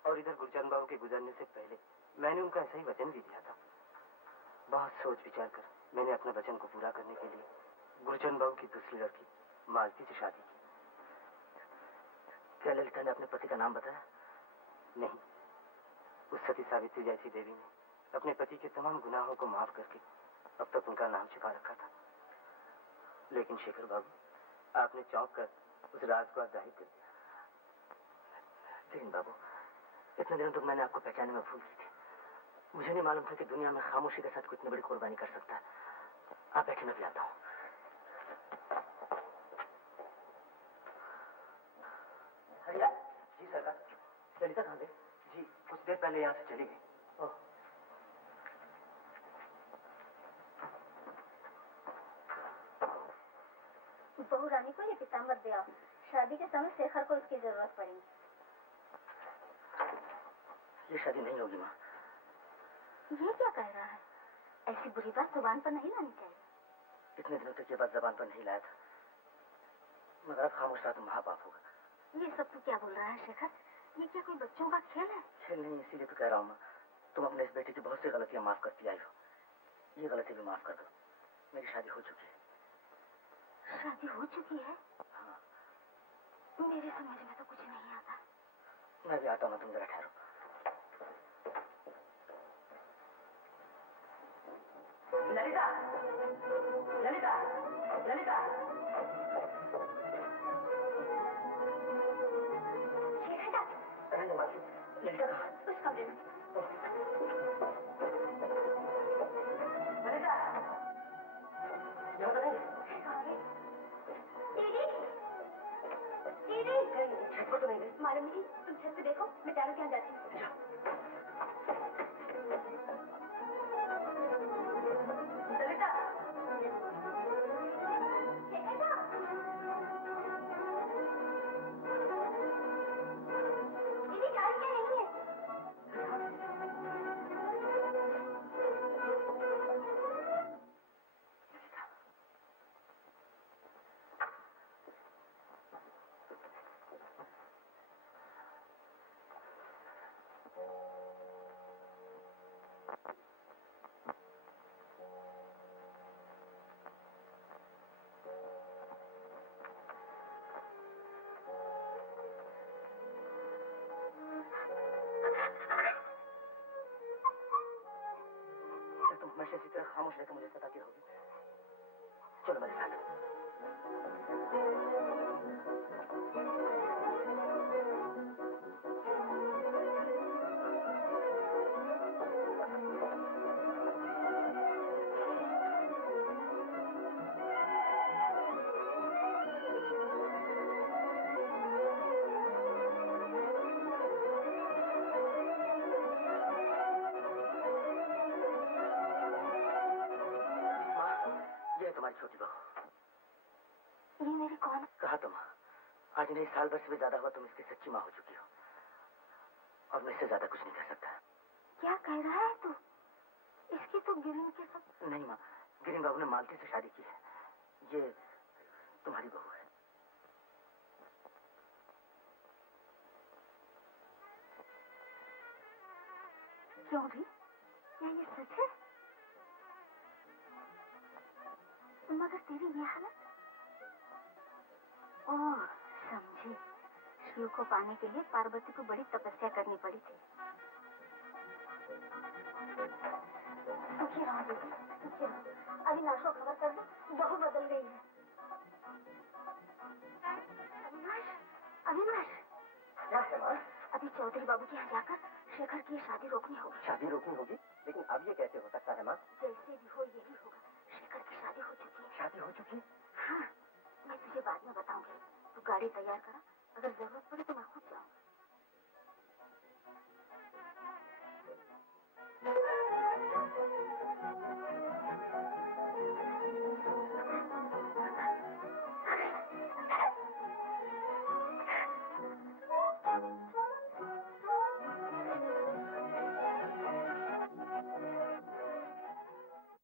और इधर गुरचंद बाबू के गुजरने से पहले मैंने उनका ऐसा ही वचन भी दिया था। बहुत सोच विचार कर मैंने अपने वचन को पूरा करने के लिए गुरचंद बाबू की दूसरी लड़की मालती से शादी की। क्या ललिता ने अपने पति का नाम बताया? नहीं, उस सती सावित्री जैसी देवी ने अपने पति के तमाम गुनाहों को माफ करके अब तक उनका नाम छिपा रखा था। लेकिन शेखर बाबू, आपने चौंक कर उस राज को जाहिर कर दिया। किरण बाबू, इतने दिनों तक मैंने आपको पहचानने में भूल गई थी। मुझे नहीं मालूम था कि दुनिया में खामोशी के साथ कोई इतनी बड़ी कुर्बानी कर सकता है। आप बैठे, मैं भी आता हूँ। हरिया जी सरकार। ललिता कहाँ गई? जी कुछ देर पहले यहाँ से चली गई। बहू रानी को ये पीताम्बर दे आओ, शादी के समय शेखर को इसकी जरूरत पड़ेगी। ये शादी नहीं होगी माँ। ये क्या कह रहा है? ऐसी बुरी बात जुबान पर नहीं लानी चाहिए। इतने दिनों तक ये बात जबान पर नहीं लाया था, मगर अब खामोश रहा तो महापाप होगा। ये सब तू क्या बोल रहा है शेखर? ये क्या कोई बच्चों का खेल है? खेल नहीं, इसीलिए तो कह रहा हूँ माँ, तुम अपने इस बेटे की बहुत सी गलतियां माफ करती आई हो, ये गलती भी माफ कर दो। मेरी शादी हो चुकी है। शादी हो चुकी है? हाँ। मेरी समझ में तो कुछ नहीं आता। मैं भी आता हूँ, तुम जरा ठहरो। ललिता, ललिता, ललिता। ललिता कहाँ? उस कमरे में। ललिता, यहाँ तो नहीं। दीदी, दीदी, छत पर तो नहीं गई? मालूम नहीं, तुम छत पे देखो, मैं चारों के यहाँ जाती हूँ। ललिता, दीदी चारों क्या नहीं है? हमेशा इसी तरह खामोश रहकर मुझे सताती रहोगी। चलो मेरे साथ। तुम्हारी छोटी बहू। ये मेरी कौन? कहा तो माँ, आज नहीं साल भर से भी ज्यादा हुआ तुम इसकी सच्ची माँ हो चुकी हो, और मैं इससे ज्यादा कुछ नहीं कर सकता। क्या कह रहा है तू? इसकी तो गिरिन के साथ। नहीं माँ, गिरिन बाबू ने मालती से शादी की है, ये तुम्हारी बहू है। क्यों भी? क्या ये सच है? मगर तेरी ये हालत? ओह, समझी। शिव को पाने के लिए पार्वती को बड़ी तपस्या करनी पड़ी थी। सुखी रहो दीदी, सुखी रहो। अविनाश को खबर कर दो, बहू बदल गई है। अविनाश, अविनाश। क्या है माँ? अभी चौधरी बाबू के यहाँ जाकर शेखर की शादी रोकनी होगी। शादी रोकनी होगी? लेकिन अब ये कैसे हो सकता है माँ? जैसे भी हो यही होगा। शेखर की शादी हो चुकी है। शादी हो चुकी? हाँ, मैं तुझे बाद में बताऊंगी। तू गाड़ी तैयार करा, अगर जरूरत पड़े तो मैं खुद जाऊंगी।